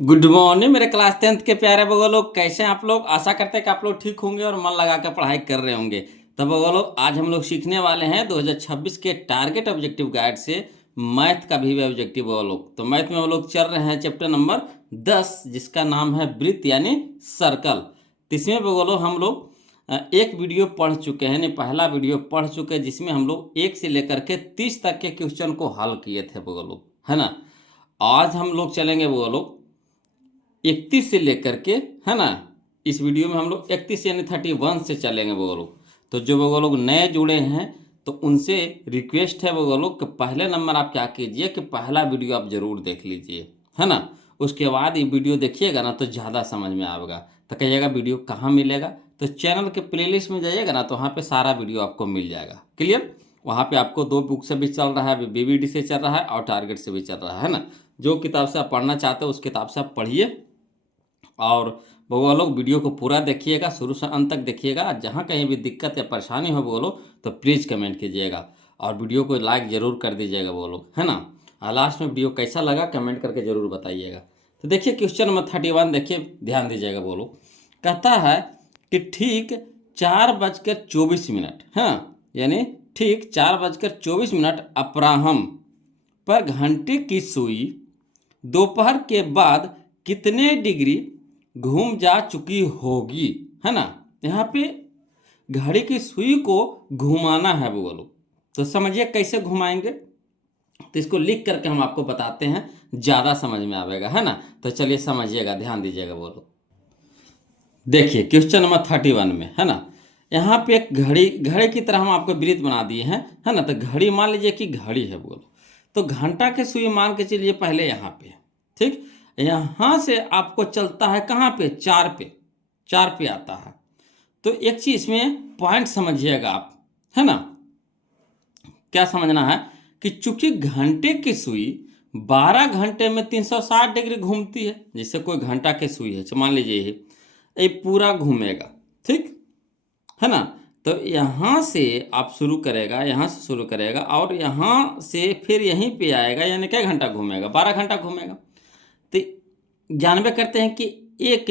Good morning मेरे class 10th के प्यारे बगो लोग, कैसे हैं आप लोग। आशा करते हैं कि आप लोग ठीक होंगे और मन लगा कर पढ़ाई कर रहे होंगे। तो बगो लोग, आज हम लोग सीखने वाले हैं 2026 के टारगेट ऑब्जेक्टिव गाइड से मैथ का भी ऑब्जेक्टिव बगो लोग। तो मैथ में वो लोग चल रहे हैं चैप्टर नंबर 10, जिसका नाम है वृत्त यानी सर्कल। तो इसमें बगो लोग हम लोग एक वीडियो पढ़ चुके हैं, यानी पहला वीडियो पढ़ चुके हैं, जिसमें हम लोग 1 से लेकर के 30 तक के क्वेश्चन को हल किए थे बगो लोग, है ना। आज हम लोग चलेंगे बगो लोग 31 से लेकर के, है ना। इस वीडियो में हम लोग 31 यानी 31 से चलेंगे वो लोग। तो जो वो लोग नए जुड़े हैं तो उनसे रिक्वेस्ट है वो लोग कि पहले नंबर आप क्या कीजिए कि पहला वीडियो आप ज़रूर देख लीजिए, है ना। उसके बाद ये वीडियो देखिएगा ना तो ज़्यादा समझ में आएगा। तो कहिएगा वीडियो कहाँ मिलेगा, तो चैनल के प्लेलिस्ट में जाइएगा ना तो वहाँ पे सारा वीडियो आपको मिल जाएगा। क्लियर। वहाँ पे आपको 2 बुक से भी चल रहा है, बीबीडी से चल रहा है और टारगेट से भी चल रहा है ना। जो किताब से आप पढ़ना चाहते हो उस किताब से आप पढ़िए और वो लोग वीडियो को पूरा देखिएगा, शुरू से अंत तक देखिएगा। जहाँ कहीं भी दिक्कत या परेशानी हो वो लोग तो प्लीज़ कमेंट कीजिएगा और वीडियो को लाइक ज़रूर कर दीजिएगा वो लोग, है ना। और लास्ट में वीडियो कैसा लगा कमेंट करके ज़रूर बताइएगा। तो देखिए क्वेश्चन नंबर 31, देखिए ध्यान दीजिएगा वो लोग। कहता है कि ठीक 4:24, हाँ, यानी ठीक 4:24 अपराह्न पर घंटे की सुई दोपहर के बाद कितने डिग्री घूम जा चुकी होगी, है ना। यहाँ पे घड़ी की सुई को घुमाना है वो लोग। तो समझिए कैसे घुमाएंगे, तो इसको लिख करके हम आपको बताते हैं, ज़्यादा समझ में आएगा, है ना। तो चलिए समझिएगा, ध्यान दीजिएगा वो लोग। देखिए क्वेश्चन नंबर 31 में, है ना, यहाँ पे एक घड़ी की तरह हम आपको वृत्त बना दिए हैं, है ना। तो घड़ी मान लीजिए कि घड़ी है वो लोग, तो घंटा के सुई मान के चलिए पहले यहाँ पे, ठीक। यहाँ से आपको चलता है कहाँ पे, 4 पे, 4 पे आता है। तो एक चीज़ इसमें पॉइंट समझिएगा आप, है ना। क्या समझना है कि चूंकि घंटे की सुई 12 घंटे में 360 डिग्री घूमती है। जैसे कोई घंटा की सुई है, मान लीजिए ये पूरा घूमेगा, ठीक है ना। तो यहाँ से आप शुरू करेगा, यहाँ से शुरू करेगा और यहाँ से फिर यहीं पे आएगा, यानी क्या घंटा घूमेगा, 12 घंटा घूमेगा। तो जानबे करते हैं कि एक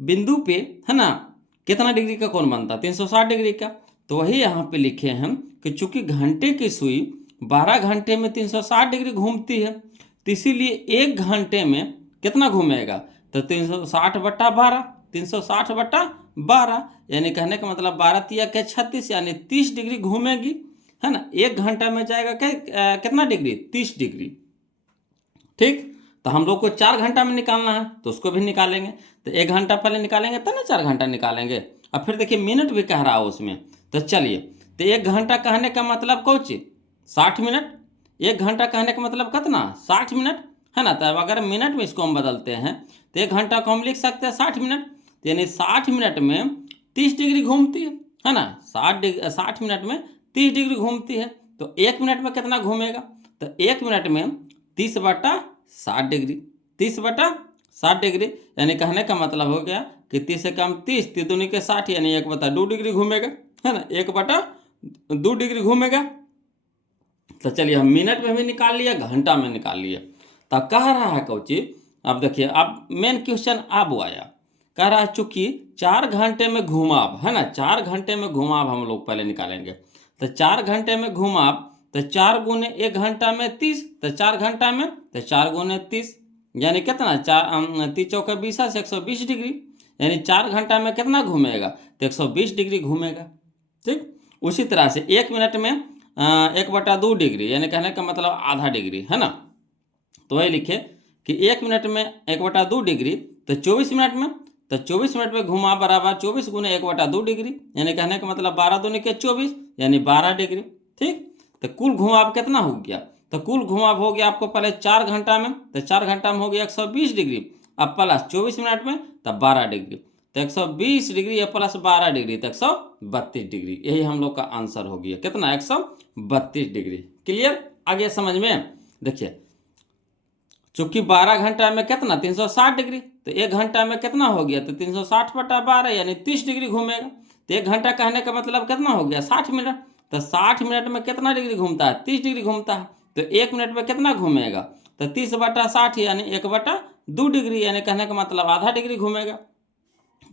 बिंदु पे, है ना, कितना डिग्री का कोण बनता है, 360 डिग्री का। तो वही यहाँ पे लिखे हम कि चूंकि घंटे की सुई 12 घंटे में 360 डिग्री घूमती है, तो इसीलिए 1 घंटे में कितना घूमेगा, तो 360/12, 360/12, यानी कहने का मतलब 12 तिया के 36, यानी 30 डिग्री घूमेगी, है ना। 1 घंटा में जाएगा कितना डिग्री, 30 डिग्री, ठीक। तो हम लोग को 4 घंटा में निकालना है तो उसको भी निकालेंगे। तो 1 घंटा पहले निकालेंगे तब ना 4 घंटा निकालेंगे। अब फिर देखिए मिनट भी कह रहा है उसमें, तो चलिए, तो 1 घंटा कहने का मतलब कौन चीज, 60 मिनट। 1 घंटा कहने का मतलब कितना, 60 मिनट, है ना। तब अगर मिनट में इसको हम बदलते हैं तो 1 घंटा को हम लिख सकते हैं 60 मिनट, यानी 60 मिनट में 30 डिग्री घूमती है ना। 60 मिनट में 30 डिग्री घूमती है। तो 1 मिनट में कितना घूमेगा, तो 1 मिनट में 30/60 डिग्री, 30/60 डिग्री, यानी कहने का मतलब हो गया कि 30 से कम 30, 3 दूनी के 60, यानी 1/2 डिग्री घूमेगा, है ना, 1/2 डिग्री घूमेगा। तो चलिए हम मिनट में भी निकाल लिया, घंटा में निकाल लिया। तो कह रहा है कोची, अब देखिए अब मेन क्वेश्चन अब आया, कह रहा है चूंकि 4 घंटे में घुमाव, है ना, 4 घंटे में घुमाव हम लोग पहले निकालेंगे। तो 4 घंटे में घुमाव, तो 4 गुने 1 घंटा में 30, तो 4 घंटा में, तो 4 गुने 30, यानी कितना, 30 चौके 20 से 120 डिग्री, यानी 4 घंटा में कितना घूमेगा, तो 120 डिग्री घूमेगा, ठीक। उसी तरह से 1 मिनट में 1/2 डिग्री, यानी कहने का मतलब आधा डिग्री, है ना। तो वही लिखे कि 1 मिनट में 1/2 डिग्री, तो 24 मिनट में, तो 24 मिनट में घुमा बराबर 24 गुने 1/2 डिग्री, यानी कहने का मतलब 12 दूनी के 24, यानी 12 डिग्री, ठीक। तो कुल घुमाव कितना हो गया, तो कुल घुमाव हो गया आपको पहले 4 घंटा में, तो 4 घंटा में हो गया 120 डिग्री, अब प्लस 24 मिनट में तब 12 डिग्री, तो 120 डिग्री या प्लस 12 डिग्री तो 132 डिग्री। यही हम लोग का आंसर हो गया, कितना, 132 डिग्री। क्लियर, आगे समझ में। देखिए चूंकि 12 घंटा में कितना, 360 डिग्री, तो 1 घंटा में कितना हो गया, तो 360/12, यानी 30 डिग्री घूमेगा। तो 1 घंटा कहने का मतलब कितना हो गया, 60 मिनट। तो 60 मिनट में कितना डिग्री घूमता है, 30 डिग्री घूमता है। तो 1 मिनट में कितना घूमेगा, तो 30/60, यानी 2 डिग्री, यानी कहने का मतलब आधा डिग्री घूमेगा।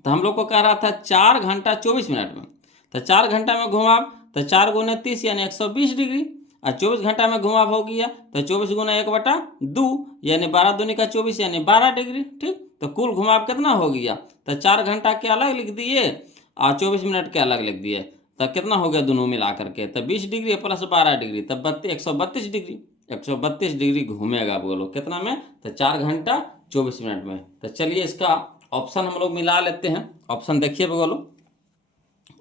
तो हम लोग को कह रहा था 4 घंटा 24 मिनट में, तो 4 घंटा में घुमाव तो 4 गुने 30 यानी 120 डिग्री, और 24 घंटा में घुमाव हो गया तो 24 गुना 1/2 यानी 12 दूनी का 24 यानी 12 डिग्री। ठीक, तो कुल घुमाव कितना हो गया, तो 4 घंटा के अलग लिख दिए और 24 मिनट के अलग लिख दिए, तो कितना हो गया दोनों मिला करके, तो 20 डिग्री प्लस 12 डिग्री तब 132 डिग्री। 132 डिग्री घूमेगा, बोलो कितना में, तो 4 घंटा 24 मिनट में। तो चलिए इसका ऑप्शन हम लोग मिला लेते हैं। ऑप्शन देखिए बोलो,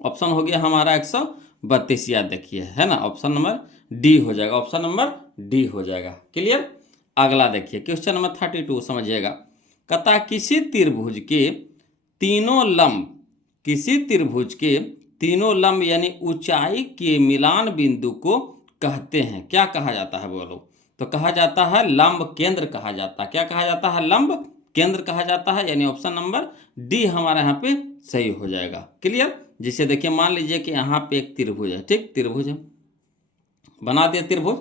ऑप्शन हो गया हमारा 132, याद देखिए है ना, ऑप्शन नंबर डी हो जाएगा, ऑप्शन नंबर डी हो जाएगा। क्लियर। अगला देखिए क्वेश्चन नंबर 32 समझिएगा। कहता किसी त्रिभुज के तीनों लंब, किसी त्रिभुज के तीनों लंब यानी ऊंचाई के मिलान बिंदु को कहते हैं, क्या कहा जाता है बोलो, तो कहा जाता है लंब केंद्र कहा जाता है। क्या कहा जाता है, लंब केंद्र कहा जाता है, यानी ऑप्शन नंबर डी हमारा यहाँ पे सही हो जाएगा। क्लियर। जिसे देखिए मान लीजिए कि यहाँ पे एक त्रिभुज है, ठीक, त्रिभुज है, बना दिया त्रिभुज,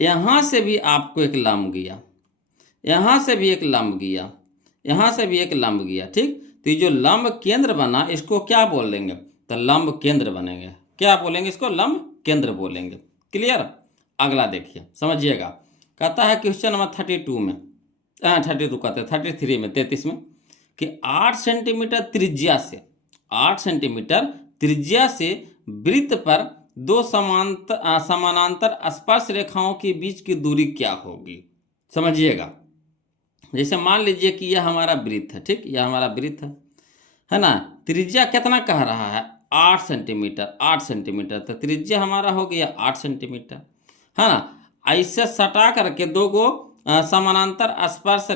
यहाँ से भी आपको एक लंब गया, यहाँ से भी एक लंब गया, यहाँ से भी एक लंब गया। ठीक, तो ये जो लंब केंद्र बना इसको क्या बोल देंगे, तो लंब केंद्र बनेंगे। क्या बोलेंगे इसको, लंब केंद्र बोलेंगे। क्लियर। अगला देखिए समझिएगा। कहता है क्वेश्चन नंबर 32 में, 32 कहते हैं 33 में, 33 में, कि 8 सेंटीमीटर त्रिज्या से, 8 सेंटीमीटर त्रिज्या से वृत्त पर दो समानांतर स्पर्श रेखाओं के बीच की दूरी क्या होगी। समझिएगा, जैसे मान लीजिए कि यह हमारा वृत्त है, ठीक, यह हमारा वृत्त है ना, त्रिज्या कितना कह रहा है, 8 सेंटीमीटर, 8 सेंटीमीटर, तो त्रिज्या हमारा हो गया 8 सेंटीमीटर, है ना। ऐसे सटा करके दो गो समानांतर स्पर्श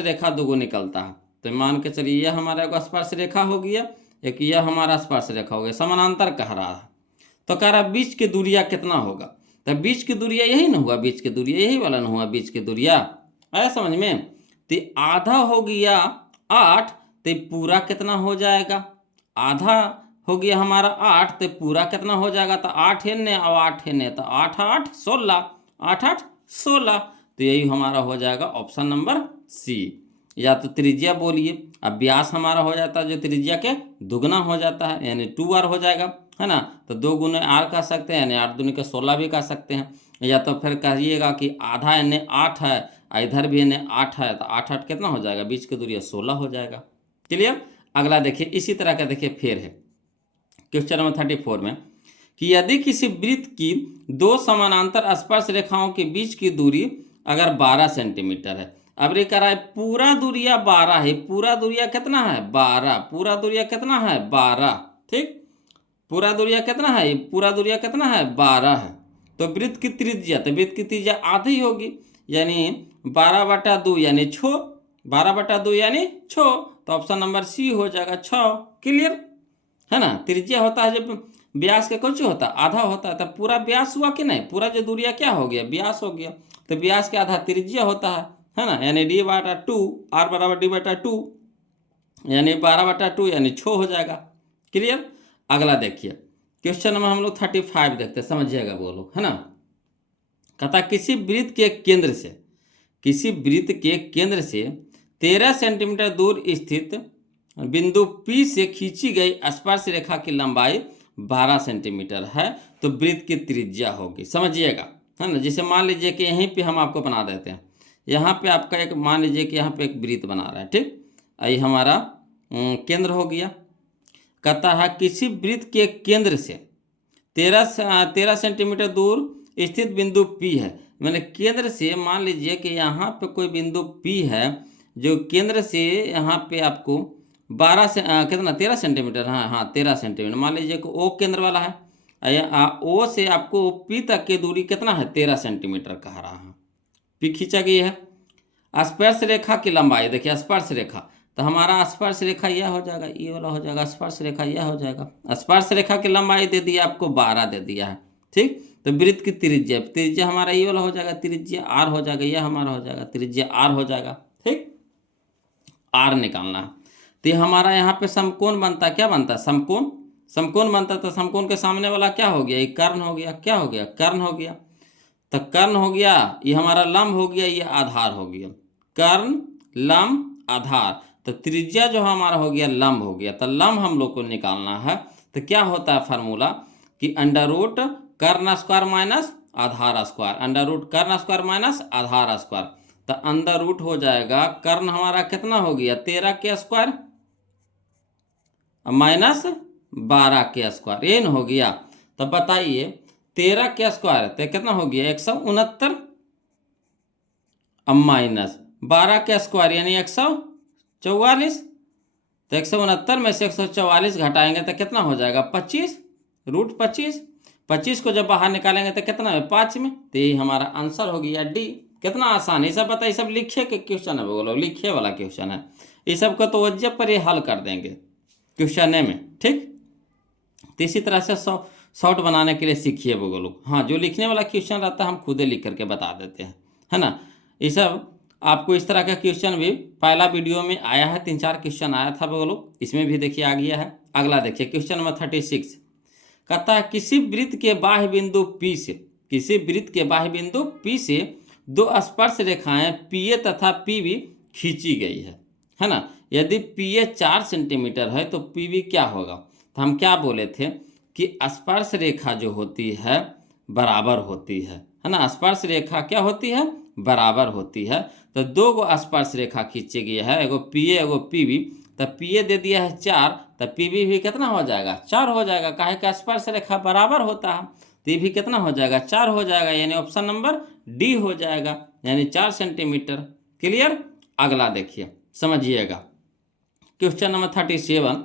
रेखा दो गो निकलता है, तो मान के चलिए यह हमारा एक स्पर्श रेखा हो गया, एक यह हमारा स्पर्श रेखा हो गया, समानांतर कह रहा है, तो कह रहा है बीच की दूरिया कितना होगा, तो बीच की दूरिया यही ना हुआ, बीच की दूरिया यही वाला ना हुआ, बीच की दूरिया आया समझ में। तो आधा हो गया 8, तो पूरा कितना हो जाएगा, आधा हो गया हमारा 8, तो पूरा कितना हो जाएगा, तो 8 एने और 8 एने, तो 8 8 16, 8 8 16, तो यही हमारा हो जाएगा ऑप्शन नंबर सी। या तो त्रिज्या बोलिए, अब व्यास हमारा हो जाता है जो त्रिज्या के दुगना हो जाता है, यानी 2r हो जाएगा, है ना, तो 2 गुने r कह सकते हैं, यानी 8 दूनी के 16 भी कह सकते हैं। या तो फिर कहिएगा कि आधा यानी 8 है, इधर भी यानी 8 है, तो 8 8 कितना हो जाएगा, बीच की दूरी 16 हो जाएगा। क्लियर। अगला देखिए इसी तरह का देखिए फिर है क्वेश्चन नंबर 34 में, कि यदि किसी वृत्त की दो समानांतर स्पर्श रेखाओं के बीच की दूरी अगर 12 सेंटीमीटर है, अब ये कह रहा है पूरा दूरिया 12 है, पूरा दूरिया कितना है 12, पूरा दूरिया कितना है 12, ठीक, पूरा दूरिया कितना है, पूरा दूरिया कितना है 12 है, तो वृत्त की त्रिज्या, तो वृत्त की त्रिज्या आधी होगी, यानी 12/2 यानी 6, 12/2 यानी 6, तो ऑप्शन नंबर सी हो जाएगा 6। क्लियर है ना। त्रिज्या होता है जब व्यास के कुछ होता है आधा होता है, तब पूरा व्यास हुआ कि नहीं, पूरा जो दूरिया क्या हो गया व्यास हो गया, तो व्यास के आधा त्रिज्या होता है ना, यानी d/2, r बराबर d/2 यानी 12/2 यानी 6 हो जाएगा। क्लियर। अगला देखिए क्वेश्चन नंबर हम लोग 35 देखते हैं, समझिएगा बोलो, है ना। कहता किसी वृत्त के केंद्र से, किसी वृत्त के केंद्र से 13 सेंटीमीटर दूर स्थित बिंदु P से खींची गई स्पर्श रेखा की लंबाई 12 सेंटीमीटर है, तो वृत्त की त्रिज्या होगी। समझिएगा, है ना। जैसे मान लीजिए कि यहीं पे हम आपको बना देते हैं, यहाँ पे आपका एक मान लीजिए कि यहाँ पे एक वृत्त बना रहा है, ठीक, ये हमारा केंद्र हो गया। कहता है किसी वृत्त के केंद्र से 13 सेंटीमीटर दूर स्थित बिंदु P है, मैंने केंद्र से मान लीजिए कि यहाँ पे कोई बिंदु P है जो केंद्र से यहाँ पे आपको 12 से कितना 13 सेंटीमीटर, हाँ 13 सेंटीमीटर, मान लीजिए कि O केंद्र वाला है, O से आपको P तक की दूरी कितना है 13 सेंटीमीटर कह रहा है, P खींचा गई है। स्पर्श रेखा की लंबाई देखिए, स्पर्श रेखा, तो हमारा स्पर्श रेखा यह हो जाएगा, ये वाला हो जाएगा, स्पर्श रेखा यह हो जाएगा, स्पर्श रेखा की लंबाई दे दिया आपको 12 दे दिया है, ठीक, तो वृत्त की त्रिज्या, त्रिज्या हमारा ये वाला हो जाएगा, त्रिज्या r हो जाएगा, यह हमारा हो जाएगा त्रिज्या r हो जाएगा, ठीक, r निकालना है। तो ये हमारा यहाँ पे समकोण बनता है, क्या बनता है समकोण, समकोण बनता है, तो समकोण के सामने वाला क्या हो गया, ये कर्ण हो गया, क्या हो गया कर्ण हो गया, तो कर्ण हो गया, ये हमारा लंब हो गया, ये आधार हो गया। कर्ण, लंब, आधार। तो त्रिज्या जो हमारा हो गया लंब हो गया, तो लंब हम लोग को निकालना है। तो क्या होता है फार्मूला कि अंडर रूट कर्ण स्क्वायर माइनस आधार स्क्वायर, अंडर रूट कर्ण स्क्वायर माइनस आधार स्क्वायर। तो अंडर रूट हो जाएगा कर्ण हमारा कितना हो गया 13 के स्क्वायर माइनस 12 के स्क्वायर, ये न हो गया। तो बताइए 13 के स्क्वायर तो कितना हो गया 169 माइनस 12 के स्क्वायर यानी 144। तो 169 में से 144 घटाएंगे तो कितना हो जाएगा 25 रूट 25। 25 को जब बाहर निकालेंगे तो कितना है 5 में। तो यही हमारा आंसर हो गया डी। कितना आसान है, ये सब बताइए, सब लिखे के क्वेश्चन है, बोलो लिखे वाला क्वेश्चन है। ये सब को तो वजह पर ये हल कर देंगे क्वेश्चन में, ठीक। तो इसी तरह से शॉर्ट बनाने के लिए सीखिए वो लोग। हाँ, जो लिखने वाला क्वेश्चन रहता है हम खुद ही लिख करके बता देते हैं, है ना। ये सब आपको इस तरह का क्वेश्चन भी पहला वीडियो में आया है, 3-4 क्वेश्चन आया था वो लोग, इसमें भी देखिए आ गया है। अगला देखिए क्वेश्चन नंबर 36 कहता है किसी वृत्त के बाह्य बिंदु P से, किसी वृत्त के बाह्य बिंदु P से दो स्पर्श रेखाएं PA तथा PB खींची गई है ना। यदि PA 4 सेंटीमीटर है तो PB क्या होगा। तो हम क्या बोले थे कि स्पर्श रेखा जो होती है बराबर होती है ना। स्पर्श रेखा क्या होती है बराबर होती है। तो दो गो स्पर्श रेखा खींची गई है, एगो PA एगो PB। तो PA दे दिया है 4, तो PB भी कितना हो जाएगा 4 हो जाएगा, काहे का स्पर्श रेखा बराबर होता है। तो ये भी कितना हो जाएगा 4 हो जाएगा, यानी ऑप्शन नंबर डी हो जाएगा, यानी 4 सेंटीमीटर। क्लियर। अगला देखिए समझिएगा क्वेश्चन नंबर 37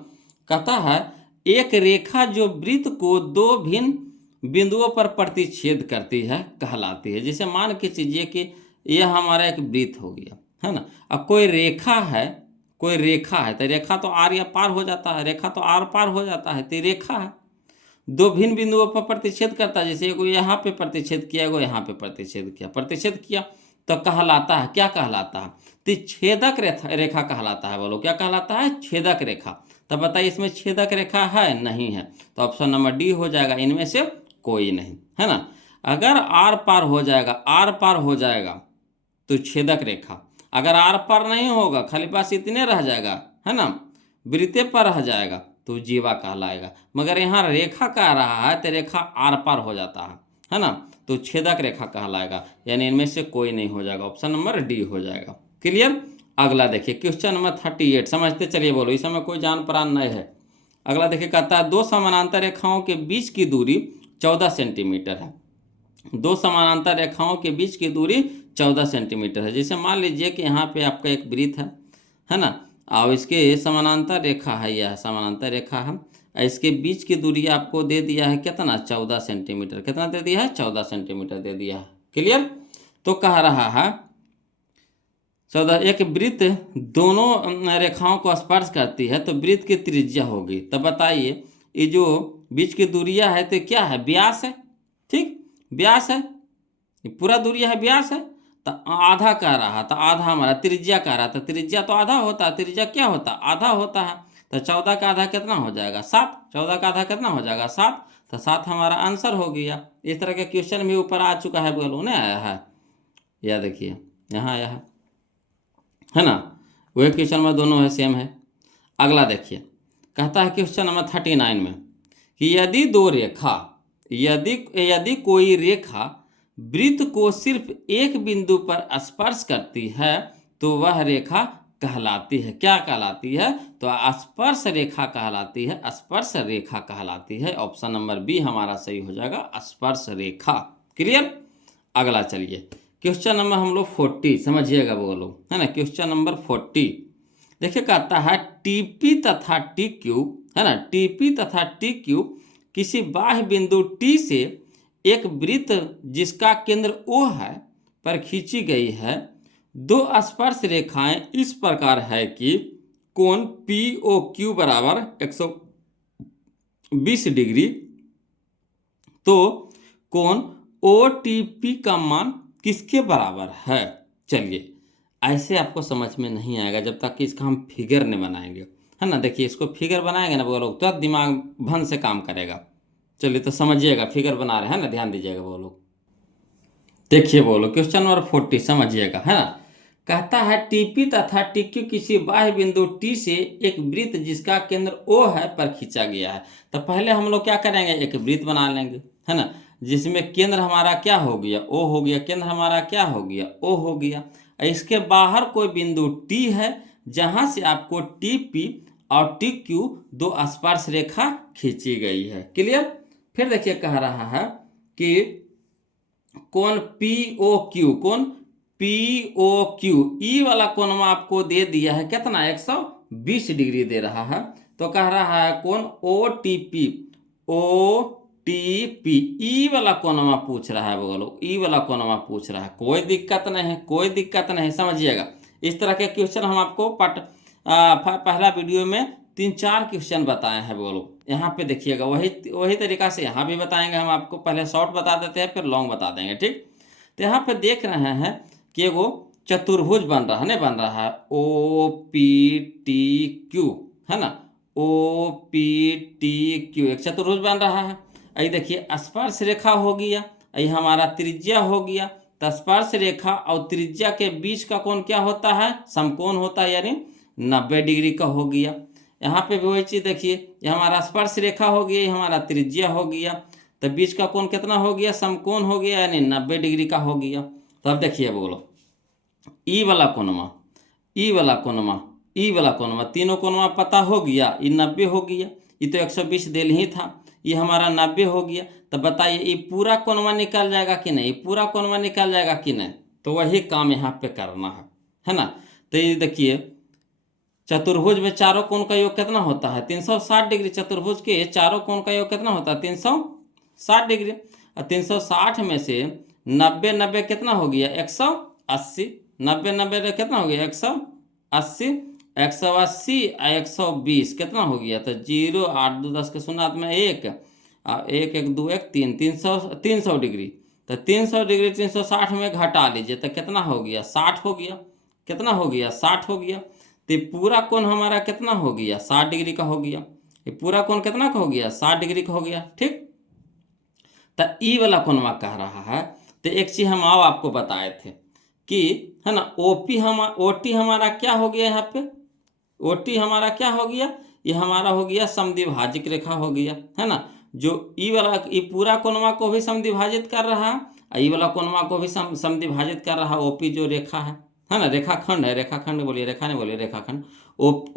कहता है एक रेखा जो वृत्त को दो भिन्न बिंदुओं पर प्रतिच्छेद करती है कहलाती है। जैसे मान के चीजिए कि यह हमारा एक वृत्त हो गया, है ना। अब कोई रेखा है, कोई रेखा है, तो रेखा तो आर या पार हो जाता है, रेखा तो आर पार हो जाता है, तो रेखा है दो भिन्न बिंदुओं पर प्रतिच्छेद करता है। जैसे एगो यहाँ पे प्रतिच्छेद किया, एगो यहाँ पे प्रतिच्छेद किया, प्रतिच्छेद किया तो कहलाता है, क्या कहलाता है तो छेदक रेखा कहलाता है। बोलो क्या कहलाता है छेदक रेखा। तब बताइए इसमें छेदक रेखा है नहीं है, तो ऑप्शन नंबर डी हो जाएगा, इनमें से कोई नहीं, है ना। अगर आर पार हो जाएगा, आर पार हो जाएगा तो छेदक रेखा, अगर आर पार नहीं होगा खाली पास इतने रह जाएगा, है ना, वृत्ते पर रह जाएगा तो जीवा कहलाएगा। मगर यहाँ रेखा कह रहा है तो रेखा आर पार हो जाता है ना, तो छेदक रेखा कहलाएगा, यानी इनमें से कोई नहीं हो जाएगा, ऑप्शन नंबर डी हो जाएगा। क्लियर। अगला देखिए क्वेश्चन नंबर 38 समझते चलिए, बोलो इस समय कोई जान परान नहीं है। अगला देखिए कहता है दो समानांतर रेखाओं के बीच की दूरी 14 सेंटीमीटर है। दो समानांतर रेखाओं के बीच की दूरी 14 सेंटीमीटर है। जैसे मान लीजिए कि यहाँ पे आपका एक वृत्त है ना, और इसके समानांतर रेखा है, यह समानांतर रेखा है, इसके बीच की दूरी आपको दे दिया है कितना 14 सेंटीमीटर। कितना दे दिया है 14 सेंटीमीटर दे दिया है। क्लियर। तो कह रहा है 14, एक वृत्त दोनों रेखाओं को स्पर्श करती है तो वृत्त की त्रिज्या होगी। तब बताइए ये जो बीच की दूरिया है तो क्या है व्यास है, ठीक, व्यास है, ये पूरा दूरिया है व्यास है। तो आधा कह रहा था, आधा हमारा त्रिज्या कह रहा था, त्रिज्या तो आधा होता है, त्रिज्या क्या होता है आधा होता है। तो 14 का आधा कितना हो जाएगा 7, 14 का आधा कितना हो जाएगा 7, तो 7 हमारा आंसर हो गया। इस तरह के क्वेश्चन भी ऊपर आ चुका है, बोलो नहीं आया है, यह देखिए यहाँ आया है ना, वही क्वेश्चन में दोनों है सेम है। अगला देखिए कहता है क्वेश्चन नंबर 39 में कि यदि दो रेखा, यदि कोई रेखा वृत्त को सिर्फ एक बिंदु पर स्पर्श करती है तो वह रेखा कहलाती है, क्या कहलाती है तो स्पर्श रेखा कहलाती है, स्पर्श रेखा कहलाती है। ऑप्शन नंबर बी हमारा सही हो जाएगा, स्पर्श रेखा। क्लियर। अगला चलिए क्वेश्चन नंबर हम लोग 40 समझिएगा बोलो, है ना। क्वेश्चन नंबर 40 देखिए कहता है टीपी तथा टी क्यूब, है ना, टीपी तथा टी क्यूब किसी बाह्य बिंदु टी से एक वृत्त जिसका केंद्र O है पर खींची गई है। दो स्पर्श रेखाएं इस प्रकार है कि कोण POQ बराबर 120 डिग्री, तो कोण OTP का मान किसके बराबर है। चलिए ऐसे आपको समझ में नहीं आएगा जब तक कि इसका हम फिगर नहीं बनाएंगे, है ना। देखिए इसको फिगर बनाएंगे ना वो लोग तो दिमाग भन से काम करेगा। चलिए तो समझिएगा, फिगर बना रहे हैं ना, ध्यान दीजिएगा वो लोग। देखिए बोलो क्वेश्चन नंबर 40 समझिएगा, है ना। कहता है टीपी तथा टीक्यू किसी बाह्य बिंदु टी से एक वृत्त जिसका केंद्र ओ है पर खींचा गया है। तो पहले हम लोग क्या करेंगे, एक वृत्त बना लेंगे, है ना, जिसमें केंद्र हमारा क्या हो गया, ओ हो गया, केंद्र हमारा क्या हो गया, ओ हो गया। इसके बाहर कोई बिंदु टी है जहां से आपको टीपी और टीक्यू दो स्पर्श रेखा खींची गई है। क्लियर। फिर देखिए कह रहा है कि कोण POQ, कोण POQ ई वाला कोण आपको दे दिया है कितना, 120 डिग्री दे रहा है। तो कह रहा है कोण OTP, OTP ई वाला कोण पूछ रहा है, बोलो ई वाला कोण पूछ रहा है। कोई दिक्कत नहीं है, कोई दिक्कत नहीं, समझिएगा। इस तरह के क्वेश्चन हम आपको पहला वीडियो में 3-4 क्वेश्चन बताए हैं। बोलो यहाँ पे देखिएगा, वही तरीका से यहाँ भी बताएंगे हम आपको। पहले शॉर्ट बता देते हैं, फिर लॉन्ग बता देंगे, ठीक। तो यहाँ पे देख रहे हैं कि वो चतुर्भुज बन रहा है, नहीं बन रहा है, OPTQ, है ना, OPTQ एक चतुर्भुज बन रहा है। ये देखिए स्पर्श रेखा हो गया, ये हमारा त्रिज्या हो गया। तो स्पर्श रेखा और त्रिज्या के बीच का कोण क्या होता है, समकोण होता है, यानी 90 डिग्री का हो गया। यहाँ पे भी वही चीज़ देखिए, ये हमारा स्पर्श रेखा हो गया, ये हमारा त्रिज्या हो गया। तो बीच का कोण कितना हो गया, समकोण हो गया, यानी 90 डिग्री का हो गया। तो अब देखिए बोलो ई वाला कोणमा, ई वाला कोणमा, ई वाला कोणमा, तीनों कोणमा पता हो गया। ये 90 हो गया, ये तो 120 दिल ही था, ये हमारा 90 हो गया। तो बताइए ये पूरा कोणमा निकल जाएगा कि नहीं, पूरा कोणमा निकल जाएगा कि नहीं। तो वही काम यहाँ पे करना है ना। तो ये देखिए चतुर्भुज में चारों कोण का योग कितना होता है, 360 डिग्री। चतुर्भुज के चारों कोण का योग कितना होता है, 360 डिग्री। और 360 में से 90 90 कितना हो गया, 180। 90 90 कितना हो गया, 180। 180 और 120 कितना हो गया, तो 0 8 2 10 के 0 में 1 और 1 1 2 1 3 300 डिग्री। तो 300 डिग्री 360 में घटा लीजिए तो कितना हो गया, 60 हो गया। कितना हो गया, 60 हो गया। तो पूरा कोण हमारा कितना हो गया, 60 डिग्री का हो गया। ये पूरा कोण कितना का हो गया, 60 डिग्री का हो गया, ठीक। तो ई वाला कोणवा कह रहा है। तो एक चीज हम आपको बताए थे कि, है ना, OT हमारा क्या हो गया, यहाँ पे OT हमारा क्या हो गया, ये हमारा हो गया समद्विभाजक रेखा हो गया, है ना। जो ई वाला ई पूरा कोणवा को भी समद्विभाजित कर रहा है, ई वाला कोणवा को भी समद्विभाजित कर रहा है। OP जो रेखा है ना, रेखाखंड है, रेखाखंड बोलिए, रेखा नहीं बोलिए, रेखाखंड।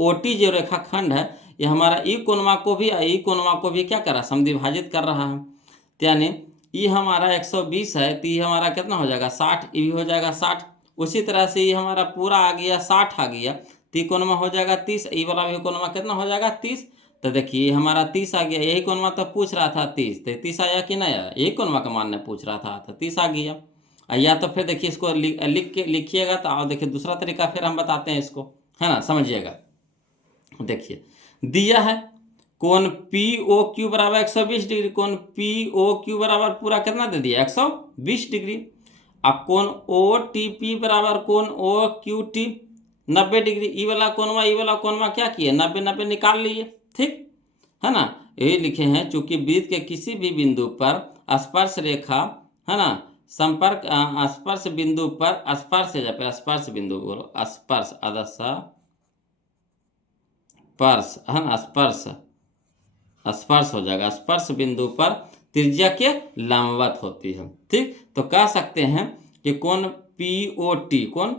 OT जो रेखाखंड है, ये हमारा ई कोणवा को भी ई कोणवा को भी क्या कर रहा है, समद्विभाजित कर रहा है। यानी ई हमारा 120 है, तो ये हमारा कितना हो जाएगा, 60। ये भी हो जाएगा 60। उसी तरह से ये हमारा पूरा आ गया 60 आ गया, तो कोणमा हो जाएगा 30। ई वाला भी कोणमा कितना हो जाएगा, 30। तो देखिए हमारा 30 आ गया। यही कोणमा तो पूछ रहा था 30, तो 30 आया कि नहीं आया, यही कोणमा का मान पूछ रहा था, तो 30 आ गया। या तो फिर देखिए इसको लिखिएगा। तो आओ देखिए दूसरा तरीका फिर हम बताते हैं इसको, है ना, समझिएगा। देखिए दिया है कोण POQ बराबर 120 डिग्री, कोण POQ बराबर पूरा कितना दे दिया, 120 डिग्री। अब कोण OTP बराबर कोण OQT 90 डिग्री। ई वाला कोणवा क्या किए, 90 90 निकाल लिए, ठीक है ना। यही लिखे हैं, चूंकि वृत्त के किसी भी बिंदु पर स्पर्श रेखा, है ना, संपर्क स्पर्श बिंदु पर स्पर्श बिंदु बोलो, स्पर्श स्पर्श, है ना, स्पर्श हो जाएगा। स्पर्श बिंदु पर त्रिज्या के लंबवत होती है, ठीक। तो कह सकते हैं कि कोण POT, कोण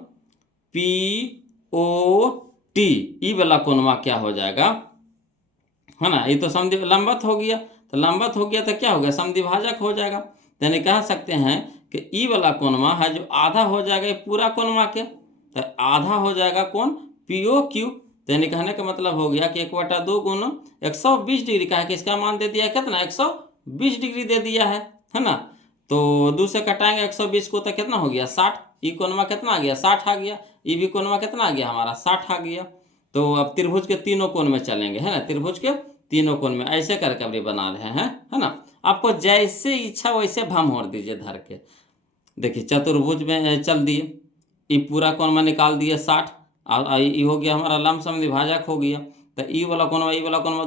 POT ई वाला कोणवा क्या हो जाएगा, है ना। ये तो लंबवत हो गया, तो लंबवत हो गया तो क्या हो गया, समद्विभाजक हो जाएगा। यानी कह सकते हैं कि ई वाला कोणवा है जो आधा हो जाएगा ये पूरा कोणवा के, तो आधा हो जाएगा कोण POQ। तो यानी कहने का मतलब हो गया कि 1/2 गुना 120 डिग्री का है, कि इसका मान दे दिया है कितना, 120 डिग्री दे दिया है ना। तो 2 से कटाएंगे 120 को, तो कितना हो गया, 60। ई कोणवा कितना आ गया, 60 आ गया। ई भी कोणवा कितना आ गया, हमारा 60 आ गया। तो अब त्रिभुज के तीनों कोण में चलेंगे, है ना, त्रिभुज के तीनों कोण में ऐसे करके अभी बना रहे हैं, है ना। आपको जैसे इच्छा वैसे भमोड़ दीजिए धर के। देखिए चतुर्भुज में चल दिए, ई पूरा कोण में निकाल दिए 60, और ई हो गया हमारा लंब समद्विभाजक हो गया। तो ई वाला कोण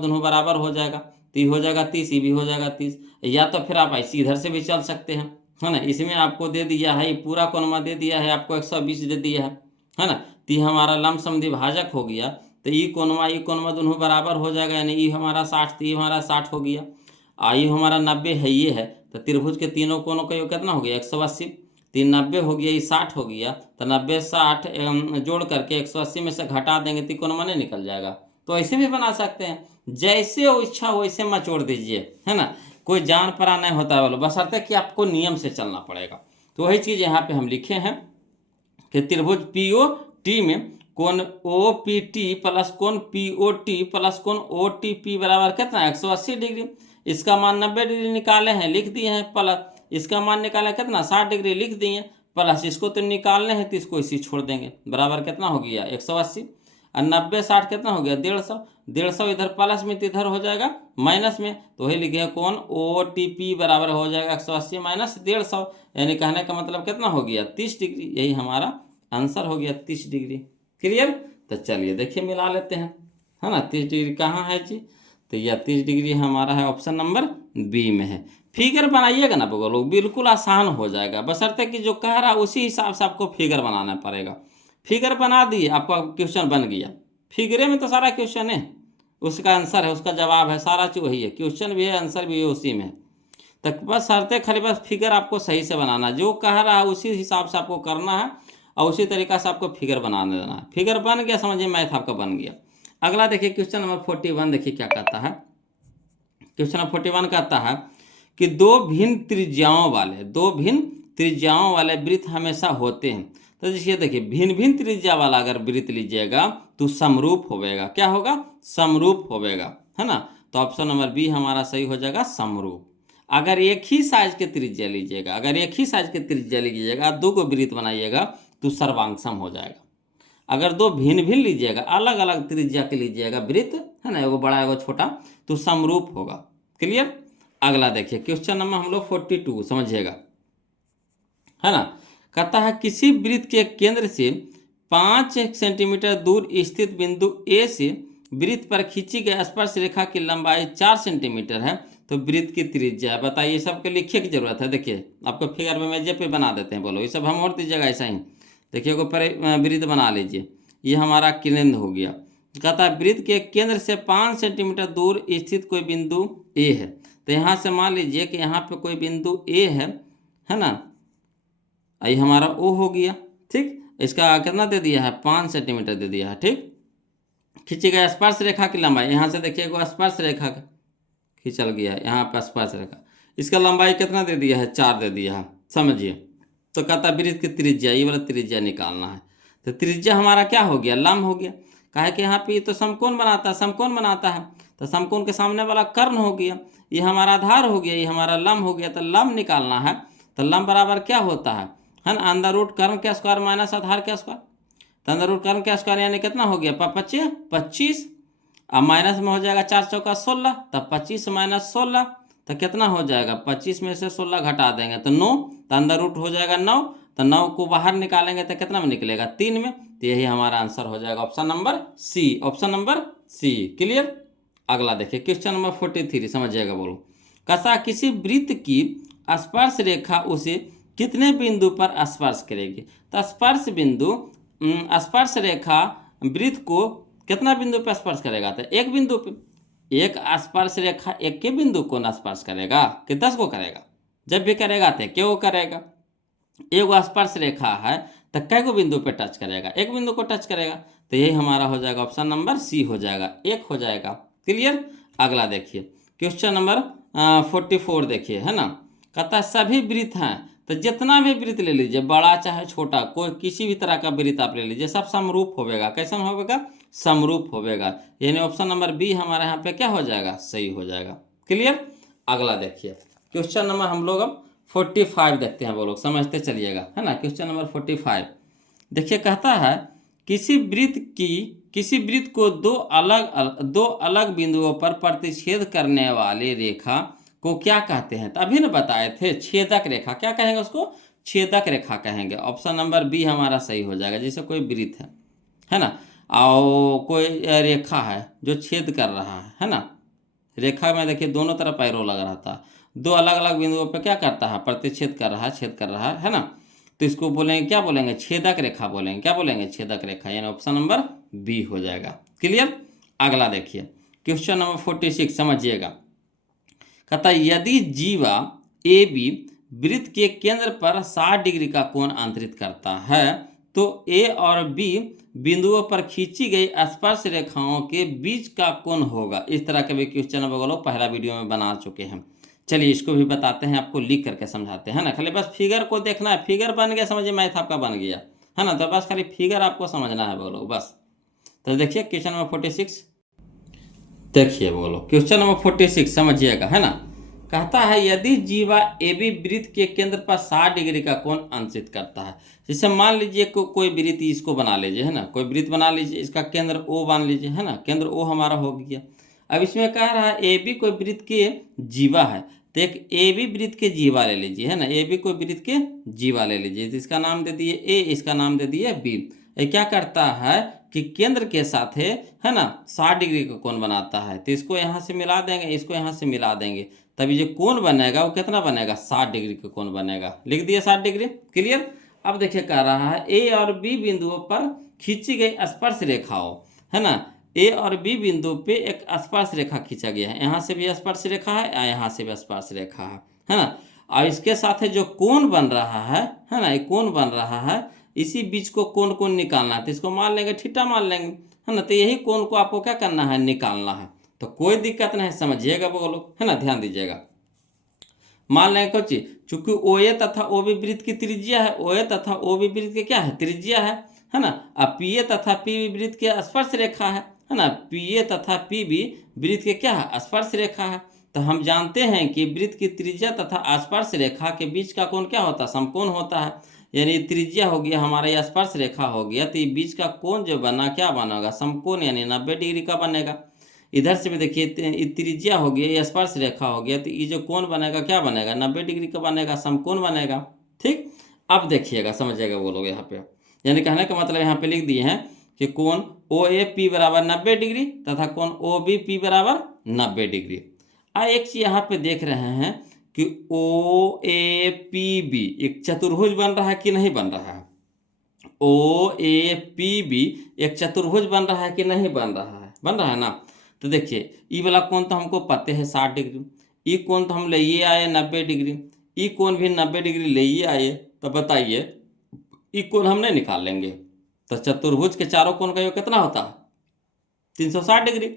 दोनों बराबर हो जाएगा, तो ये हो जाएगा 30, ये भी हो जाएगा 30। या तो फिर आप ऐसे इधर से भी चल सकते हैं, है ना। इसमें आपको दे दिया है, ये पूरा कोण दे दिया है आपको 120 दे दिया है, है ना। तो ये हमारा लमसम भाजक हो गया। तो ई कोणवा दोनों बराबर हो जाएगा, यानी ई हमारा 60, तो ये हमारा 60 हो गया। आई हमारा 90 है, ये है। तो त्रिभुज के तीनों कोनों का योग कितना हो गया 180। 390 हो गया, ये 60 हो गया। तो 90 60 जोड़ करके 180 में से घटा देंगे तो कोनवा नहीं निकल जाएगा। तो ऐसे भी बना सकते हैं, जैसे इच्छा वैसे मचोड़ दीजिए, है ना। कोई जान परा नहीं होता है बोलो, बशर्ते कि आपको नियम से चलना पड़ेगा। तो वही चीज़ यहाँ पे हम लिखे हैं कि त्रिभुज POT में कोण OPT प्लस कोण POT प्लस कोण OTP बराबर कितना 180 डिग्री। इसका मान 90 डिग्री निकाले हैं, लिख दिए हैं। प्लस इसका मान निकाला कितना 60 डिग्री, लिख दिए। प्लस इसको तो निकालने हैं, तो इसको इसी छोड़ देंगे। बराबर कितना हो गया 180, और 90 60 कितना हो गया 150। 150 इधर प्लस में तो इधर हो जाएगा माइनस में। तो वही लिखे कोण OTP बराबर हो जाएगा 180 माइनस 150, यानी कहने का मतलब कितना हो गया 30 डिग्री। यही हमारा आंसर हो गया 30 डिग्री। क्लियर। तो चलिए देखिए मिला लेते हैं, है ना। 30 डिग्री कहाँ है जी, तो यह 30 डिग्री हमारा है ऑप्शन नंबर B में है। फिगर बनाइएगा ना लोग, बिल्कुल आसान हो जाएगा, बशर्ते कि जो कह रहा है उसी हिसाब से आपको फिगर बनाना पड़ेगा। फिगर बना दिए, आपका क्वेश्चन बन गया। फिगरे में तो सारा क्वेश्चन है, उसका आंसर है, उसका जवाब है, सारा चीज़ वही है। क्वेश्चन भी है, आंसर भी है, उसी में है। तो बस शर्तें खाली बस फिगर आपको सही से बनाना, जो कह रहा है उसी हिसाब से आपको करना है, और उसी तरीक़ा से आपको फिगर बनाने देना है। फिगर बन गया, समझिए मैथ आपका बन गया। अगला देखिए क्वेश्चन नंबर 41, देखिए क्या कहता है। क्वेश्चन नंबर 41 कहता है कि दो भिन्न त्रिज्याओं वाले वृत्त हमेशा होते हैं। तो जैसे देखिए भिन्न भिन्न त्रिज्या वाला अगर वृत्त लीजिएगा तो समरूप होवेगा। क्या होगा, समरूप होवेगा, है ना। तो ऑप्शन नंबर B हमारा सही हो जाएगा, समरूप। अगर एक ही साइज के त्रिज्या लीजिएगा, दो को वृत्त बनाइएगा तो सर्वांगसम हो जाएगा। अगर दो भिन्न भिन्न लीजिएगा, अलग अलग त्रिज्या के लीजिएगा वृत्त, है ना, एगो बड़ा एगो छोटा, तो समरूप होगा। क्लियर। अगला देखिए क्वेश्चन नंबर हम लोग 42 समझिएगा, है ना। कहता है किसी वृत्त के केंद्र से 5 सेंटीमीटर दूर स्थित बिंदु A से वृत्त पर खींची गई स्पर्श रेखा की लंबाई 4 सेंटीमीटर है, तो वृत्त की त्रिज्या बताइए। सबके लिखने की जरूरत है। देखिए आपको फिगर में मेजे पे बना देते हैं, बोलो ये सब हम और दीजिएगा ऐसा ही। देखिए ऊपर वृत्त बना लीजिए, ये हमारा केंद्र हो गया। कहता है वृत्त के केंद्र से 5 सेंटीमीटर दूर स्थित कोई बिंदु A है। तो यहाँ से मान लीजिए कि यहाँ पे कोई बिंदु A है ना, ये हमारा O हो गया। ठीक, इसका कितना दे दिया है 5 सेंटीमीटर दे दिया है। ठीक, खींची गई स्पर्श रेखा की लंबाई, यहाँ से देखिए वो स्पर्श रेखा खींचल गया है, यहाँ पर स्पर्श रेखा, इसका लंबाई कितना दे दिया है 4 दे दिया है, समझिए। तो कहता वृत्त की त्रिज्या, ये वाला त्रिज्या निकालना है। तो त्रिज्या हमारा क्या हो गया, लंब हो गया। कहा कि यहाँ पे तो समकोण बनाता है, तो समकोण के सामने वाला कर्ण हो गया, ये हमारा आधार हो गया, ये हमारा लंब हो गया। तो लंब निकालना है, तो लंब बराबर क्या होता है ना, अंडर रूट कर्ण के स्क्वायर माइनस आधार के स्क्वायर। तो अंडर रूट कर्ण के स्क्वायर यानी कितना हो गया 25, अब माइनस में हो जाएगा 4 चौका 16, तब 25 माइनस 16 तो कितना हो जाएगा, 25 में से 16 घटा देंगे तो 9, तो अंदर रूट हो जाएगा 9, तो 9 को बाहर निकालेंगे तो कितना में निकलेगा 3 में। तो यही हमारा आंसर हो जाएगा option number C, option number C। Clear. अगला देखिए क्वेश्चन नंबर 43 समझिएगा, बोलो। कसा किसी वृत्त की स्पर्श रेखा उसे कितने बिंदु पर स्पर्श करेगी। तो स्पर्श रेखा वृत्त को कितना बिंदु पर स्पर्श करेगा, तो एक बिंदु पे। एक स्पर्श रेखा एक के बिंदु को न स्पर्श करेगा कि 10 को करेगा, जब भी करेगा तो क्यों करेगा। एक स्पर्श रेखा है तो कै को बिंदु पे टच करेगा, एक बिंदु को टच करेगा। तो यही हमारा हो जाएगा ऑप्शन नंबर C हो जाएगा, 1 हो जाएगा। क्लियर। अगला देखिए क्वेश्चन नंबर 44 देखिए, है ना। कहता है सभी वृत्त हैं, तो जितना भी वृत्त ले लीजिए, बड़ा चाहे छोटा, कोई किसी भी तरह का वृत्त आप ले लीजिए, सब समरूप होवेगा। कैसा होवेगा, समरूप होवेगा। यानी ऑप्शन नंबर B हमारे यहाँ पे क्या हो जाएगा, सही हो जाएगा। क्लियर। अगला देखिए क्वेश्चन नंबर हम लोग अब 45 देखते हैं, वो लोग समझते चलिएगा, है ना। क्वेश्चन नंबर 45 देखिए, कहता है किसी वृत्त को दो अलग बिंदुओं पर प्रतिच्छेद करने वाली रेखा को क्या कहते हैं। तो अभी न बताए थे छेदक रेखा, क्या कहेंगे उसको, छेदक रेखा कहेंगे। ऑप्शन नंबर B हमारा सही हो जाएगा। जैसे कोई वृत्त है ना, और कोई रेखा है जो छेद कर रहा है ना। रेखा में देखिए दोनों तरफ पैरों लगा रहता है, दो अलग अलग बिंदुओं पर क्या करता है, प्रतिच्छेद कर रहा है, छेद कर रहा है ना। तो इसको बोलेंगे, क्या बोलेंगे, छेदक रेखा बोलेंगे। क्या बोलेंगे, छेदक रेखा, यानी ऑप्शन नंबर बी हो जाएगा। क्लियर। अगला देखिए क्वेश्चन नंबर 46, समझिएगा। कहता है यदि जीवा ए बी वृत्त के केंद्र पर 60 डिग्री का कोण अंतरित करता है तो ए और बी बिंदुओं पर खींची गई स्पर्श रेखाओं के बीच का कोण होगा। इस तरह के भी क्वेश्चन लोग पहला वीडियो में बना चुके हैं। चलिए इसको भी बताते हैं, आपको लिख करके समझाते हैं ना। खाली बस फिगर को देखना है, फिगर बन गया समझिए, मैथ आपका बन गया है ना। तो बस खाली फिगर आपको समझना है बोलो बस। तो देखिए क्वेश्चन नंबर 46, देखिए बोलो क्वेश्चन नंबर 46 समझिएगा, है ना। कहता है यदि जीवा ए बी वृत्त के केंद्र पर 60 डिग्री का कोण अंतरित करता है। जैसे मान लीजिए कोई वृत्त इसको बना लीजिए, है ना, कोई वृत्त बना लीजिए, इसका केंद्र ओ मान लीजिए, है ना, केंद्र ओ हमारा हो गया। अब इसमें कह रहा है ए बी कोई वृत्त के जीवा है, तो एक ए बी वृत्त के जीवा ले लीजिए, है ना, ए बी कोई वृत्त के जीवा ले लीजिए, तो इसका नाम दे दिए ए, इसका नाम दे दिए बी। ये क्या करता है कि केंद्र के साथ है ना 60 डिग्री का कोण बनाता है। तो इसको यहाँ से मिला देंगे, इसको यहाँ से मिला देंगे, तभी जो कोण बनेगा वो कितना बनेगा, 60 डिग्री का कोण बनेगा। लिख दिए 60 डिग्री। क्लियर। अब देखिए कह रहा है ए और बी बिंदुओं पर खींची गई स्पर्श रेखाओं, है ना, ए और बी बिंदु पे एक स्पर्श रेखा खींचा गया है। यहाँ से भी स्पर्श रेखा है, यहाँ से भी स्पर्श रेखा है ना। और इसके साथ जो कोण बन रहा है ना, ये कोण बन रहा है, इसी बीच को कोण को निकालना है। तो इसको मान लेंगे थीटा मान लेंगे, है ना। तो यही कोण को आपको क्या करना है, निकालना है। तो कोई दिक्कत नहीं, समझिएगा बोलो, है ना, ध्यान दीजिएगा। मान लेंगे कुछ, चूंकि ओ ए तथा ओ बी वृत्त की त्रिज्या है, ओ ए तथा ओ बी वृत्त की क्या है, त्रिज्या है ना। अब पी ए तथा पी बी वृत्त के स्पर्श रेखा है ना, पी ए तथा पी बी वृत्त के क्या है, स्पर्श रेखा है। तो हम जानते हैं कि वृत्त की त्रिज्या तथा स्पर्श रेखा के बीच का कोण क्या होता है, समकोण होता है। यानी त्रिज्या हो गया हमारा, यह स्पर्श रेखा हो गया, तो बीच का कोण जो बना क्या बनेगा, समकोण, यानी 90 डिग्री का बनेगा। इधर से भी देखिए त्रिज्या हो गया, यह स्पर्श रेखा हो गया, तो ये जो कोण बनेगा क्या बनेगा, 90 डिग्री का बनेगा, समकोण बनेगा। ठीक। अब देखिएगा, समझिएगा बोलोगे यहाँ पे, यानी कहने का मतलब यहाँ पे लिख दिए हैं कि कोण ओ ए पी बराबर 90 डिग्री तथा कोण ओ बी पी बराबर 90 डिग्री। एक चीज यहाँ पे देख रहे हैं कि ओ ए पी बी एक चतुर्भुज बन रहा है कि नहीं बन रहा है, ओ ए पी बी एक चतुर्भुज बन रहा है कि नहीं बन रहा है, बन रहा है ना। तो देखिए ई वाला कोण तो हमको पते है 60 डिग्री, ई कोण तो हम ले आए 90 डिग्री, ई कोण भी 90 डिग्री ले आए। तो बताइए ई कोण हम नहीं निकाल लेंगे, तो चतुर्भुज के चारों कोण का योग कितना होता है, 360 डिग्री।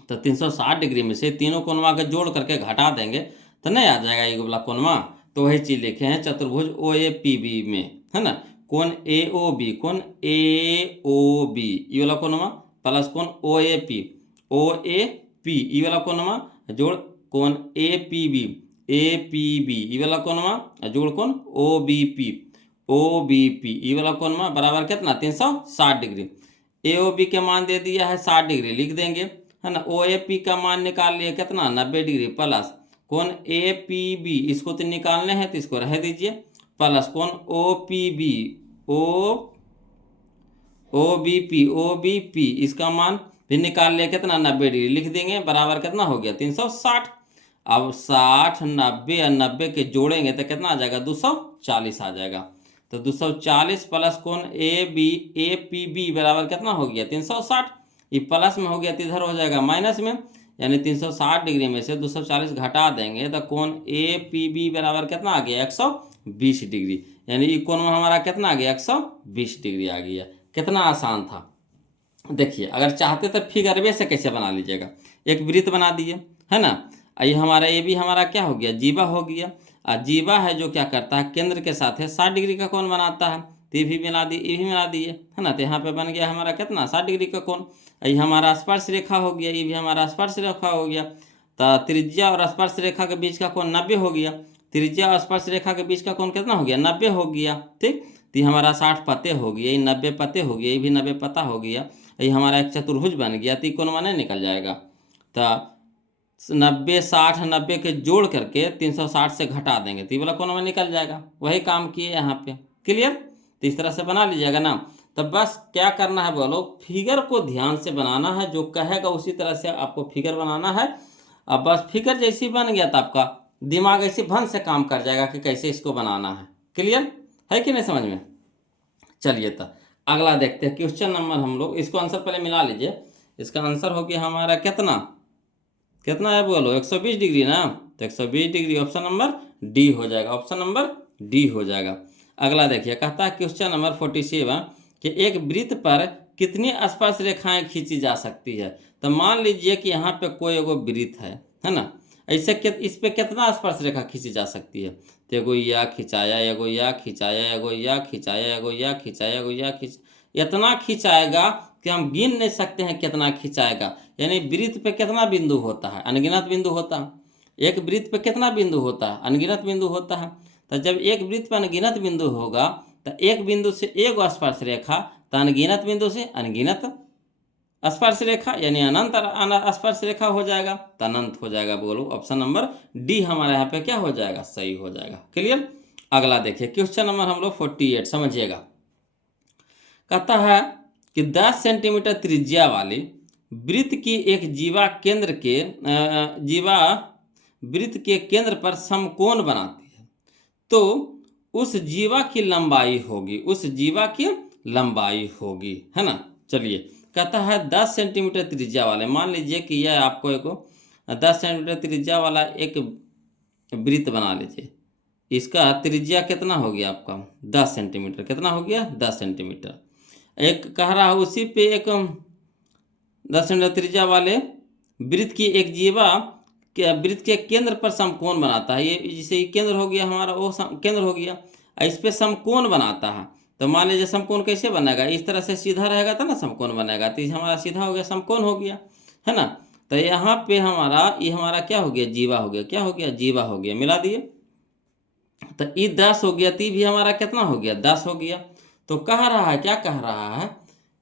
तो 360 डिग्री में से तीनों कोणवा के जोड़ करके घटा देंगे तो नहीं आ जाएगा ये वाला कोणवा। तो वही चीज लिखे हैं चतुर्भुज ओ ए पी बी में, है ना, कोण ए ओ बी, कोण ए ओ बी ये वाला कोणवा प्लस कोण ओ A P, O A P ये वाला कोणवा जोड़ कोण A P B, A P B ये वाला कोणवा जोड़ कोण O B P, O B P ये वाला कोणवा बराबर कितना 360 डिग्री। ए ओ बी के मान दे दिया है 60 डिग्री, लिख देंगे, है ना। ओ ए पी का मान निकाल लिया कितना 90 डिग्री, प्लस कोण ए पी बी इसको तो निकालने हैं तो इसको रह दीजिए, प्लस कोण O P B, O B P, O B P इसका मान भी निकाल लिया कितना 90 डिग्री, लिख देंगे, बराबर कितना हो गया 360। अब 60 90 और 90 के जोड़ेंगे तो कितना आ जाएगा 240 आ जाएगा। तो 240 प्लस कोण ए पी बी बराबर कितना हो गया 360। ये प्लस में हो गया तो इधर हो जाएगा माइनस में, यानी 360 डिग्री में से 240 घटा देंगे तो कोण ए पी बी बराबर कितना आ गया 120 डिग्री, यानी ये कोण में हमारा कितना आ गया 120 डिग्री आ गया। कितना आसान था। देखिए अगर चाहते तो फिगर वे से कैसे बना लीजिएगा, एक वृत्त बना दिए, है ना। ये हमारा ये भी हमारा क्या हो गया, जीवा हो गया। जीवा है जो क्या करता है, केंद्र के साथ है 60 डिग्री का कोण बनाता है, तो ये भी मिला दिए, ये भी मिला दिए, है ना। तो यहाँ पे बन गया हमारा कितना 60 डिग्री का कोण। ये हमारा स्पर्श रेखा हो गया, ये भी हमारा स्पर्श रेखा हो गया। तो त्रिज्या और स्पर्श रेखा के बीच का कोण 90 हो गया, त्रिज्या और स्पर्श रेखा के बीच का कोण कितना हो गया 90 हो गया। ठीक। तो ये हमारा 60 पते हो गया, ये 90 पते हो गया, ये भी 90 पता हो गया, ये हमारा एक चतुर्भुज बन गया। तो कोण माने निकल जाएगा। तो 90 60 90 के जोड़ करके 360 से घटा देंगे तो ये वाला कोण में निकल जाएगा। वही काम किए यहाँ पे। क्लियर। तो इस तरह से बना लीजिएगा ना। तो बस क्या करना है बोलो, फिगर को ध्यान से बनाना है, जो कहेगा उसी तरह से आपको फिगर बनाना है। अब बस फिगर जैसी बन गया तो आपका दिमाग ऐसे भन से काम कर जाएगा कि कैसे इसको बनाना है। क्लियर है कि नहीं समझ में। चलिए तो अगला देखते हैं क्वेश्चन नंबर, हम लोग इसको आंसर पहले मिला लीजिए। इसका आंसर हो गया हमारा कितना कितना है बोलो, 120 डिग्री ना, तो 120 डिग्री ऑप्शन नंबर डी हो जाएगा, ऑप्शन नंबर डी हो जाएगा। अगला देखिए, कहता है क्वेश्चन नंबर 47 कि एक वृत्त पर कितनी स्पर्श रेखाएं खींची जा सकती है। तो मान लीजिए कि यहाँ पे कोई एगो वृत्त है ना, ऐसे इस पे कितना स्पर्श रेखा खींची जा सकती है। तो एगो या खिंचाया, एगो या खिंचाया, एगो या खिंचाया, एगो या खिंचाया, एगो या इतना खिंचाएगा कि हम गिन नहीं सकते हैं कितना खिंचाएगा। यानी वृत्त पे कितना बिंदु होता है, अनगिनत बिंदु होता है। एक वृत्त पे कितना बिंदु होता है, अनगिनत बिंदु होता है। तो जब एक वृत्त पर अनगिनत बिंदु होगा तो एक बिंदु से एक स्पर्श रेखा, तो अनगिनत बिंदु से अनगिनत स्पर्श रेखा यानी अनंत स्पर्श रेखा हो जाएगा, तो अनंत हो जाएगा। बोलो ऑप्शन नंबर डी हमारा यहाँ पे क्या हो जाएगा, सही हो जाएगा। क्लियर। अगला देखिए क्वेश्चन नंबर हम लोग 48 समझिएगा। कहता है कि 10 सेंटीमीटर त्रिज्या वाली वृत्त की एक जीवा वृत्त के केंद्र पर समकोण बनाती है, तो उस जीवा की लंबाई होगी, उस जीवा की लंबाई होगी, है ना। चलिए, कहता है 10 सेंटीमीटर त्रिज्या वाले, मान लीजिए कि यह आपको एक 10 सेंटीमीटर त्रिज्या वाला एक वृत्त बना लीजिए। इसका त्रिज्या कितना हो गया आपका 10 सेंटीमीटर, कितना हो गया 10 सेंटीमीटर। एक कह रहा है उसी पे एक 10 सेंटीमीटर त्रिज्या वाले वृत्त की एक जीवा वृत्त के केंद्र पर समकोण बनाता है। ये जैसे ये केंद्र हो गया हमारा, वो केंद्र हो गया, इस पे समकोण बनाता है। तो मान लीजिए समकोण कैसे बनेगा, इस तरह से सीधा रहेगा तो ना समकोण बनेगा, तो हमारा सीधा हो गया, समकोण हो गया, है ना। तो यहाँ पे ये हमारा क्या हो गया, जीवा हो गया, क्या हो गया, जीवा हो गया, मिला दिए। तो ये 10 हो गया, तो भी हमारा कितना हो गया, 10 हो गया। तो कह रहा है, क्या कह रहा है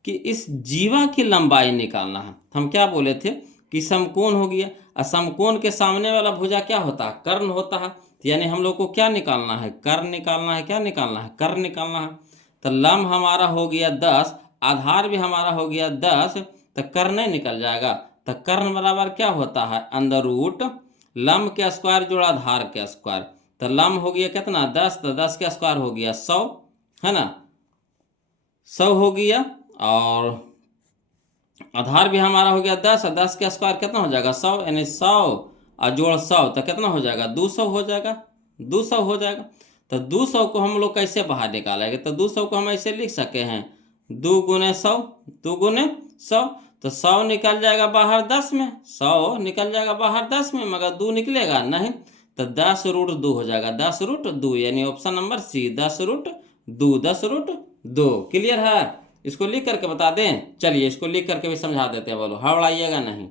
कि इस जीवा की लंबाई निकालना है। हम क्या बोले थे कि समकोण हो गया, और समकोण के सामने वाला भुजा क्या होता है, कर्ण होता है। तो यानी हम लोग को क्या निकालना है, कर्ण निकालना है, क्या निकालना है, कर्ण निकालना है। तो लंब हमारा हो गया 10, आधार भी हमारा हो गया 10, तो कर्ण निकल जाएगा। तो कर्ण बराबर क्या होता है, अंडर रूट लंब के स्क्वायर जोड़ा आधार के स्क्वायर। तो लंब हो गया कितना 10, तो 10 के स्क्वायर हो गया 100, है ना, 100 हो गया। और आधार भी हमारा हो गया 10, और 10 के स्क्वायर कितना हो जाएगा 100, यानी 100 और जोड़ 100 तो कितना हो जाएगा 200 हो जाएगा, 200 हो जाएगा। तो 200 को हम लोग कैसे बाहर निकालेंगे, तो 200 को हम ऐसे लिख सके हैं 2 गुने 100, 2 गुने 100, तो 100 निकल जाएगा बाहर 10 में, 100 निकल जाएगा बाहर 10 में, मगर 2 निकलेगा नहीं। तो 10 रूट 2 हो जाएगा, 10 रूट 2, यानी option number C 10 root 2, 10 root 2। Clear है। इसको लिख करके बता दें, चलिए इसको लिख करके भी समझा देते हैं, बोलो हड़बड़ाइएगा नहीं।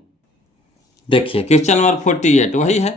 देखिए क्वेश्चन नंबर 48 वही है,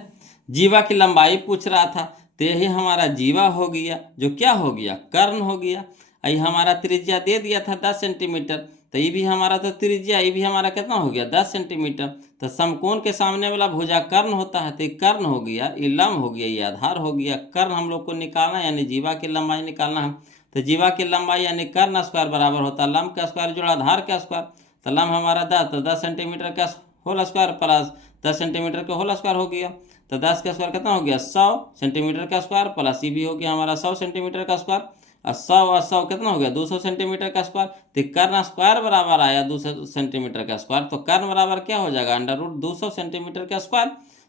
जीवा की लंबाई पूछ रहा था, तो यही हमारा जीवा हो गया, जो क्या हो गया, कर्ण हो गया। ये हमारा त्रिज्या दे दिया था 10 सेंटीमीटर, तो ये भी हमारा तो त्रिज्या, ये भी हमारा कितना हो गया 10 सेंटीमीटर। तो समकोण के सामने वाला भुजा कर्ण होता है, तो ये कर्ण हो गया, ये लंब हो गया, ये आधार हो गया। कर्ण हम लोग को निकालना है, यानी जीवा की लंबाई निकालना है। तो जीवा की लंबाई यानी कर्ण स्क्वायर बराबर होता है लंब का स्क्वायर जोड़ा आधार का स्क्वायर। तो लंब हमारा 10, तो 10 सेंटीमीटर का होल स्क्वायर प्लस 10 सेंटीमीटर का होल स्क्वायर हो गया। तो 10 का स्क्वायर कितना हो गया 100 सेंटीमीटर का स्क्वायर, प्लस ये भी हो गया हमारा 100 सेंटीमीटर का स्क्वायर, और 100 और 100 कितना हो गया 200 सेंटीमीटर का स्क्वायर। तो कर्ण स्क्वायर बराबर आया 200 सेंटीमीटर का स्क्वायर, तो कर्ण बराबर क्या हो जाएगा अंडर रूट 200 सेंटीमीटर का स्क्वायर।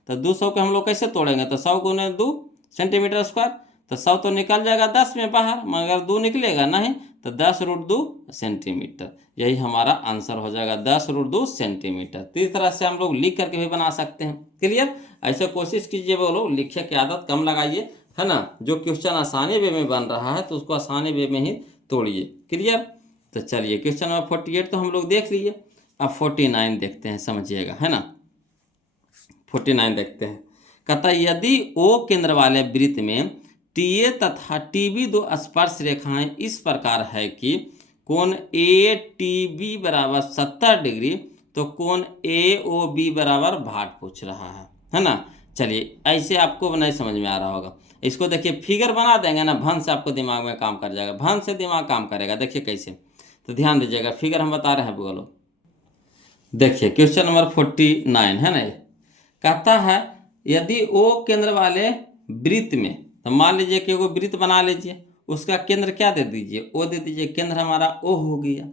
तो 200 को हम लोग कैसे तोड़ेंगे, तो 100 गुने 2 सेंटीमीटर स्क्वायर, तो 100 तो निकल जाएगा 10 में बाहर, मगर 2 निकलेगा नहीं, तो 10 रूट 2 सेंटीमीटर, यही हमारा आंसर हो जाएगा 10 रूट 2 सेंटीमीटर। तो इस तरह से हम लोग लिख करके भी बना सकते हैं। क्लियर। ऐसे कोशिश कीजिए बोलो, लिखे की आदत कम लगाइए, है ना। जो क्वेश्चन आसानी वे में बन रहा है तो उसको आसानी वे में ही तोड़िए। क्लियर। तो चलिए क्वेश्चन नंबर 48 तो हम लोग देख लिए, अब 49 देखते हैं, समझिएगा, है ना। 49 देखते हैं। कहता यदि ओ केंद्र वाले वृत्त में टीए तथा टीबी दो स्पर्श रेखाएं इस प्रकार है कि कोण ए टी बी बराबर 70 डिग्री, तो कोण ए ओ बी बराबर 60 पूछ रहा है ना। चलिए ऐसे आपको नहीं समझ में आ रहा होगा, इसको देखिए फिगर बना देंगे ना, भन से आपको दिमाग में काम कर जाएगा, भन से दिमाग काम करेगा। देखिए कैसे, तो ध्यान दीजिएगा, फिगर हम बता रहे हैं, बोलो। देखिए क्वेश्चन नंबर 49 है ना, कहता है यदि ओ केंद्र वाले वृत्त में, तो मान लीजिए कि वो वृत्त बना लीजिए, उसका केंद्र क्या दे दीजिए, ओ दे दीजिए, केंद्र हमारा ओ हो गया।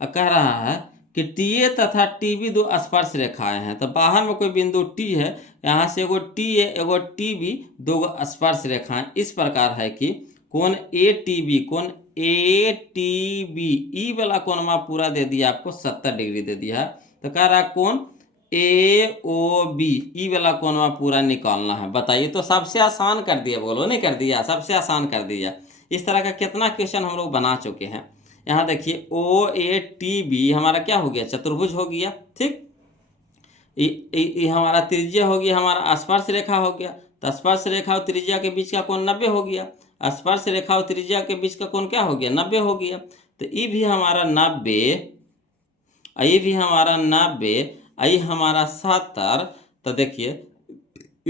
अब कह रहा है कि टी ए तथा टी बी दो स्पर्श रेखाएं हैं, तो बाहर में कोई बिंदु टी है, यहाँ से एगो टी ए एगो टी बी, दो स्पर्श रेखाएं इस प्रकार है कि कोण ए टी बी, कोण ए टी बी, ई वाला कोण में पूरा दे दिया आपको 70 डिग्री दे दिया है। तो कह रहा है कोण ए ओ बी, ई वाला कोण में पूरा निकालना है। बताइए, तो सबसे आसान कर दिया, बोलो नहीं कर दिया, सबसे आसान कर दिया। इस तरह का कितना क्वेश्चन हम लोग बना चुके हैं। यहाँ देखिए ओ ए टी बी हमारा क्या हो गया, चतुर्भुज हो गया, ठीक। ये हमारा त्रिज्या हो गया, हमारा स्पर्श रेखा हो गया, तो स्पर्श रेखा और त्रिज्या के बीच का कोण 90 हो गया। स्पर्श रेखा और त्रिज्या के बीच का कोण क्या हो गया, 90 हो गया। तो ये भी हमारा 90, ये भी हमारा 90, ये हमारा 70। तो देखिए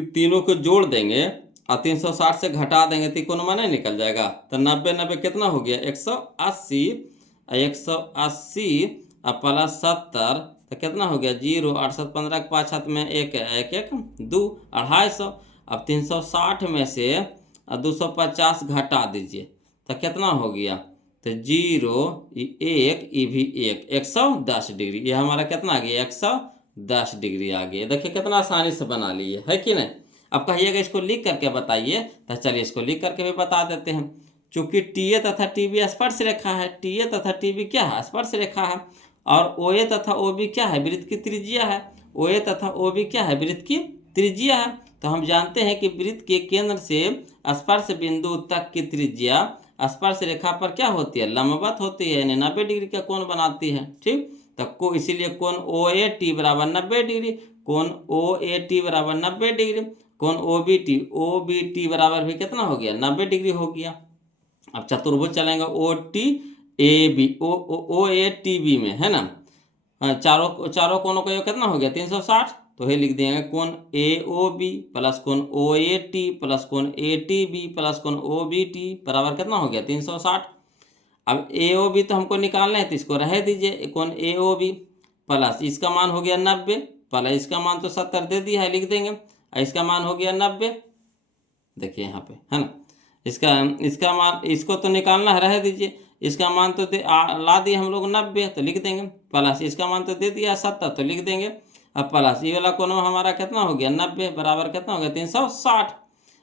तीनों को जोड़ देंगे और 360 से घटा देंगे तो कोण में नहीं निकल जाएगा। तो 90 90 कितना हो गया, 180, 180 और प्लस 70 तो कितना हो गया, 0, 8 7 15 के 5 हाथ में 1 1 1 2, 250। अब 360 में से 250 घटा दीजिए तो कितना हो गया, तो 0 1 ये भी 1, 110 डिग्री। ये हमारा कितना आ गया, 110 डिग्री आ गया। देखिए कितना आसानी से बना लिए, है कि नहीं। अब कहिएगा इसको लिख करके बताइए, तो चलिए इसको लिख करके भी बता देते हैं। चूंकि टी ए तथा टी बी स्पर्श रेखा है, टी ए तथा टी बी क्या है, स्पर्श रेखा है, और ओ ए तथा ओ बी क्या है, वृत्त की त्रिज्या है। ओ ए तथा ओ बी क्या है, वृत्त की त्रिज्या है। तो हम जानते हैं कि वृत्त के केंद्र से स्पर्श बिंदु तक की त्रिज्या स्पर्श रेखा पर क्या होती है, लंबवत होती है, यानी 90 डिग्री का कोण बनाती है, ठीक। तो इसीलिए कोण ओ ए टी बराबर 90 डिग्री, कोण ओ ए टी बराबर 90 डिग्री, कोण ओ बी टी बराबर भी कितना हो गया, 90 डिग्री हो गया। अब चतुर्भुज चलेंगे O T A B, O A T B में, है ना, चारों कोणों का योग कितना हो गया, 360। तो ये लिख देंगे कोण ए ओ बी प्लस कोण ओ ए टी प्लस कोण ए टी बी प्लस कोण ओ बी टी बराबर कितना हो गया, 360। अब ए ओ बी तो हमको निकालना है, तो इसको रह दीजिए, कोण ए ओ बी प्लस इसका मान हो गया 90 प्लस इसका मान तो 70 दे दिया है, लिख देंगे, इसका मान हो गया 90। देखिए यहाँ पे, है ना, इसका मान, इसको तो निकालना है, रह दीजिए, इसका मान तो ला दिए हम लोग 90 तो लिख देंगे, प्लस इसका मान तो दे दिया 70 तो लिख देंगे। अब प्लस ये वाला कोण हमारा कितना हो गया, 90 बराबर कितना हो गया, 360।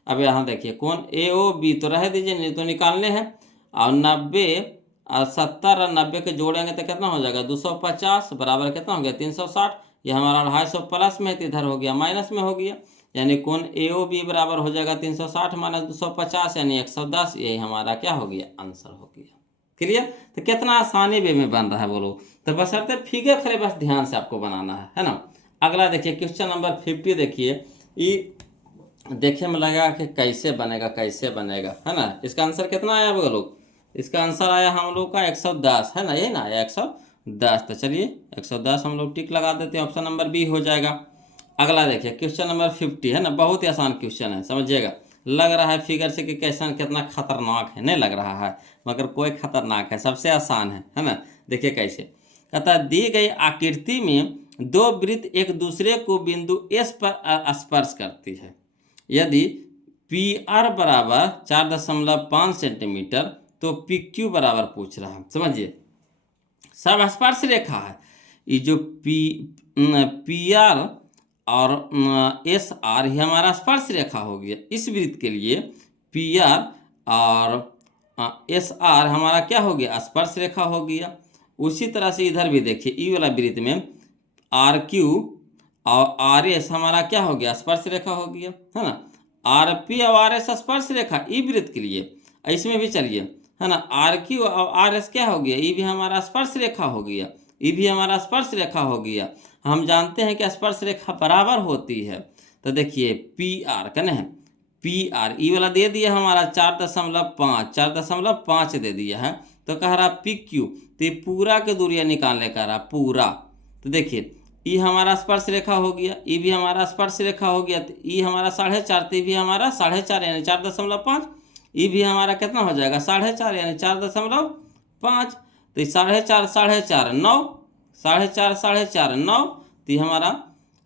अब यहाँ देखिए कोण ए ओ बी तो रह दीजिए, नहीं तो निकालने हैं, और 90 और 70 और 90 के जोड़ेंगे तो कितना हो जाएगा, 250 बराबर कितना हो गया, 360। ये हमारा 250 प्लस में है, इधर हो गया माइनस में हो गया, यानी कोण ए ओ बी बराबर हो जाएगा 360 माइनस 250 यानी 110। यही हमारा क्या हो गया, आंसर हो गया। क्लियर। तो कितना आसानी वे में बन रहा है बोलो। तो बशर्ते फिगर खड़े बस ध्यान से आपको बनाना है ना। अगला देखिए क्वेश्चन नंबर 50। देखिए ये देखने में लगा कि कैसे बनेगा कैसे बनेगा, है ना। इसका आंसर कितना आया बोलो। इसका आंसर आया हम लोग का 110, है ना, यही ना आया 110। तो चलिए 110 हम लोग टिक लगा देते हैं, ऑप्शन नंबर बी हो जाएगा। अगला देखिए क्वेश्चन नंबर 50, है ना, बहुत ही आसान क्वेश्चन है, समझिएगा। लग रहा है फिगर से कि क्वेश्चन कितना खतरनाक है, नहीं लग रहा है, मगर कोई खतरनाक है, सबसे आसान है ना। देखिए कैसे कहता है, दी गई आकृति में दो वृत्त एक दूसरे को बिंदु एस पर स्पर्श करती है। यदि पी आर बराबर 4.5 सेंटीमीटर तो पी क्यू बराबर पूछ रहा है, समझिए। सब स्पर्श रेखा है, ये जो पी आर और एस आर ही हमारा स्पर्श रेखा हो गया। इस वृत्त के लिए पी आर और एस आर हमारा क्या हो गया, स्पर्श रेखा हो गया। उसी तरह से इधर भी देखिए, ई वाला वृत्त में आर क्यू और आर एस हमारा क्या हो गया, स्पर्श रेखा हो गया, है ना। आर पी और आर एस स्पर्श रेखा ई वृत्त के लिए, इसमें भी चलिए, है ना, आर क्यू और आर एस क्या हो गया, ये भी हमारा स्पर्श रेखा हो गया, ये भी हमारा स्पर्श रेखा हो गया। हम जानते हैं कि स्पर्श रेखा बराबर होती है। तो देखिए पी आर कहने हैं, पी आर ई वाला दे दिया हमारा 4.5 दे दिया है। तो कह रहा पी क्यू, तो ये पूरा के दूरिया निकालने कह रहा पूरा। तो देखिए ई हमारा स्पर्श रेखा हो गया, ई भी हमारा स्पर्श रेखा हो गया। तो ई हमारा 4.5, तो भी हमारा 4.5 यानी 4.5, ई भी हमारा कितना हो जाएगा 4.5 यानी 4.5। तो 4.5 9, 4.5 9, तो हमारा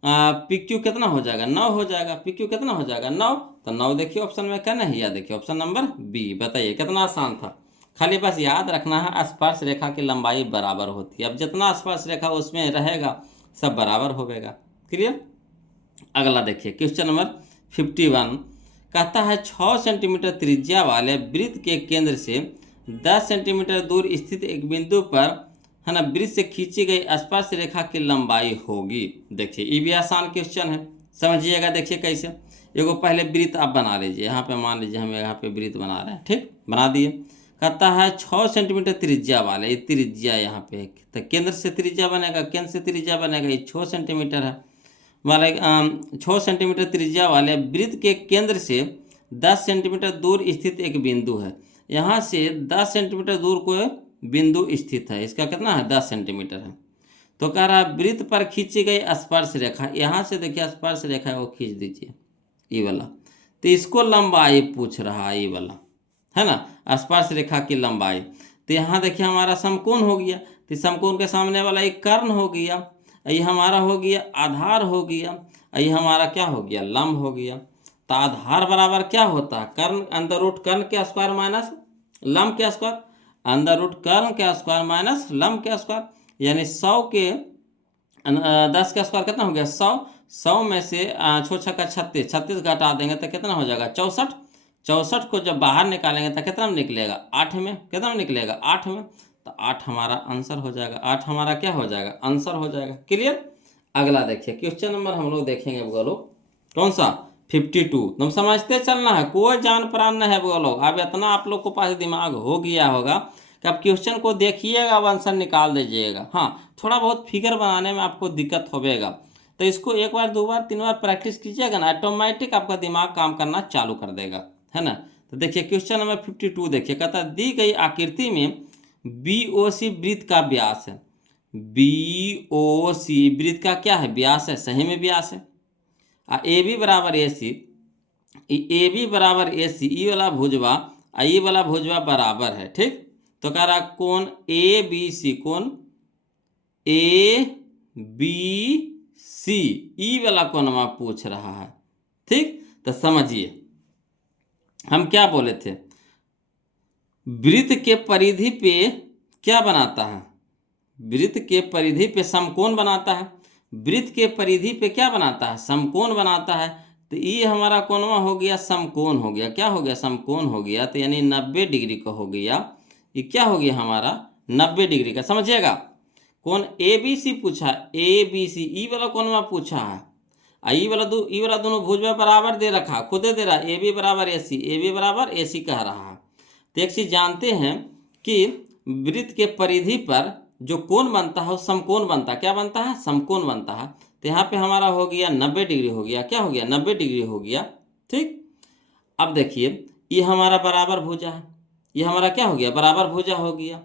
पी क्यू कितना हो जाएगा, 9 हो जाएगा। पी क्यू कितना हो जाएगा, 9। तो 9 देखिए ऑप्शन में क्या नहीं, या देखिए ऑप्शन नंबर बी। बताइए कितना आसान था। खाली बस याद रखना है स्पर्श रेखा की लंबाई बराबर होती है। अब जितना स्पर्श रेखा उसमें रहेगा सब बराबर होगा। क्लियर। अगला देखिए क्वेश्चन नंबर 51 कहता है 6 सेंटीमीटर त्रिज्या वाले वृत्त के केंद्र से 10 सेंटीमीटर दूर स्थित एक बिंदु पर है ना वृत्त से खींची गई स्पर्श रेखा की लंबाई होगी। देखिए ये भी आसान क्वेश्चन है, समझिएगा। देखिए कैसे, एगो पहले वृत्त आप बना लीजिए। यहाँ पे मान लीजिए हम यहाँ पे वृत्त बना रहे हैं, ठीक, बना दिए। कहता है 6 सेंटीमीटर त्रिज्या वाले, ये त्रिज्या यहाँ पे तो केंद्र से त्रिज्या बनेगा, केंद्र से त्रिज्या बनेगा, ये 6 सेंटीमीटर है वाले 6 सेंटीमीटर त्रिज्या वाले वृत्त के केंद्र से 10 सेंटीमीटर दूर स्थित एक बिंदु है। यहाँ से 10 सेंटीमीटर दूर कोई बिंदु स्थित है, इसका कितना है 10 सेंटीमीटर है। तो कह रहा है वृत्त पर खींची गई स्पर्श रेखा, यहाँ से देखिए स्पर्श रेखा है वो खींच दीजिए ये वाला। तो इसको लंबाई पूछ रहा है ये वाला, है ना, स्पर्श रेखा की लंबाई। तो यहाँ देखिए हमारा समकोण हो गया, तो समकोण के सामने वाला एक कर्ण हो गया, ये हमारा हो गया आधार हो गया, ये हमारा क्या हो गया लंब हो गया। तो आधार बराबर क्या होता है, कर्ण अंदर रूट कर्ण के स्क्वायर माइनस लंब के स्क्वायर, अंदर रूट कर्ण के स्क्वायर माइनस लंब के स्क्वायर, यानी 100 के 10 का स्क्वायर कितना हो गया 100। 100 में से 6 छक्का 36, 36 घटा देंगे तो कितना हो जाएगा 64। 64 को जब बाहर निकालेंगे तो कितना में निकलेगा 8 में, कितना में निकलेगा 8 में। तो 8 हमारा आंसर हो जाएगा, 8 हमारा क्या हो जाएगा आंसर हो जाएगा। क्लियर। अगला देखिए क्वेश्चन नंबर हम लोग देखेंगे बोलो कौन सा 52। तुम समझते चलना है, कोई जान प्राण नहीं है बोलो। अब इतना आप लोग को पास दिमाग हो गया होगा कि आप क्वेश्चन को देखिएगा अब आंसर निकाल दीजिएगा। हाँ थोड़ा बहुत फिगर बनाने में आपको दिक्कत होगा, तो इसको एक बार 2 बार 3 बार प्रैक्टिस कीजिएगा ना, ऑटोमेटिक आपका दिमाग काम करना चालू कर देगा, है ना। तो देखिए क्वेश्चन नंबर 52 देखिए, कहता दी गई आकृति में BOC वृत्त का व्यास है। BOC वृत्त का क्या है व्यास है, सही में व्यास है। AB बराबर AC, AB बराबर AC, ई वाला भुजवा ई वाला भुजवा बराबर है, ठीक। तो कह रहा कोण ABC, कोण ABC ई वाला कोणवा पूछ रहा है, ठीक। तो समझिए हम क्या बोले थे, वृत्त के परिधि पे क्या बनाता है, वृत्त के परिधि पे समकोण बनाता है। वृत्त के परिधि पे क्या बनाता है समकोण बनाता है। तो ये हमारा कोणवा हो गया समकोण हो गया, क्या हो गया समकोण हो गया। तो यानी 90 डिग्री का हो गया, ये क्या हो गया हमारा 90 डिग्री का। समझिएगा कोण ABC पूछा, ABC ई वाला कोणवा पूछा है, ई वाला दोनों भुजवा बराबर दे रखा, खुदे दे रहा AB बराबर AC, AB बराबर AC कह रहा है। तो एक चीज जानते हैं कि वृत्त के परिधि पर जो कोण बनता है वो समकोण बनता है, क्या बनता है समकोण बनता है। तो यहाँ पे हमारा हो गया 90 डिग्री हो गया, क्या हो गया 90 डिग्री हो गया, ठीक। अब देखिए ये हमारा बराबर भुजा है, ये हमारा क्या हो गया बराबर भुजा हो गया।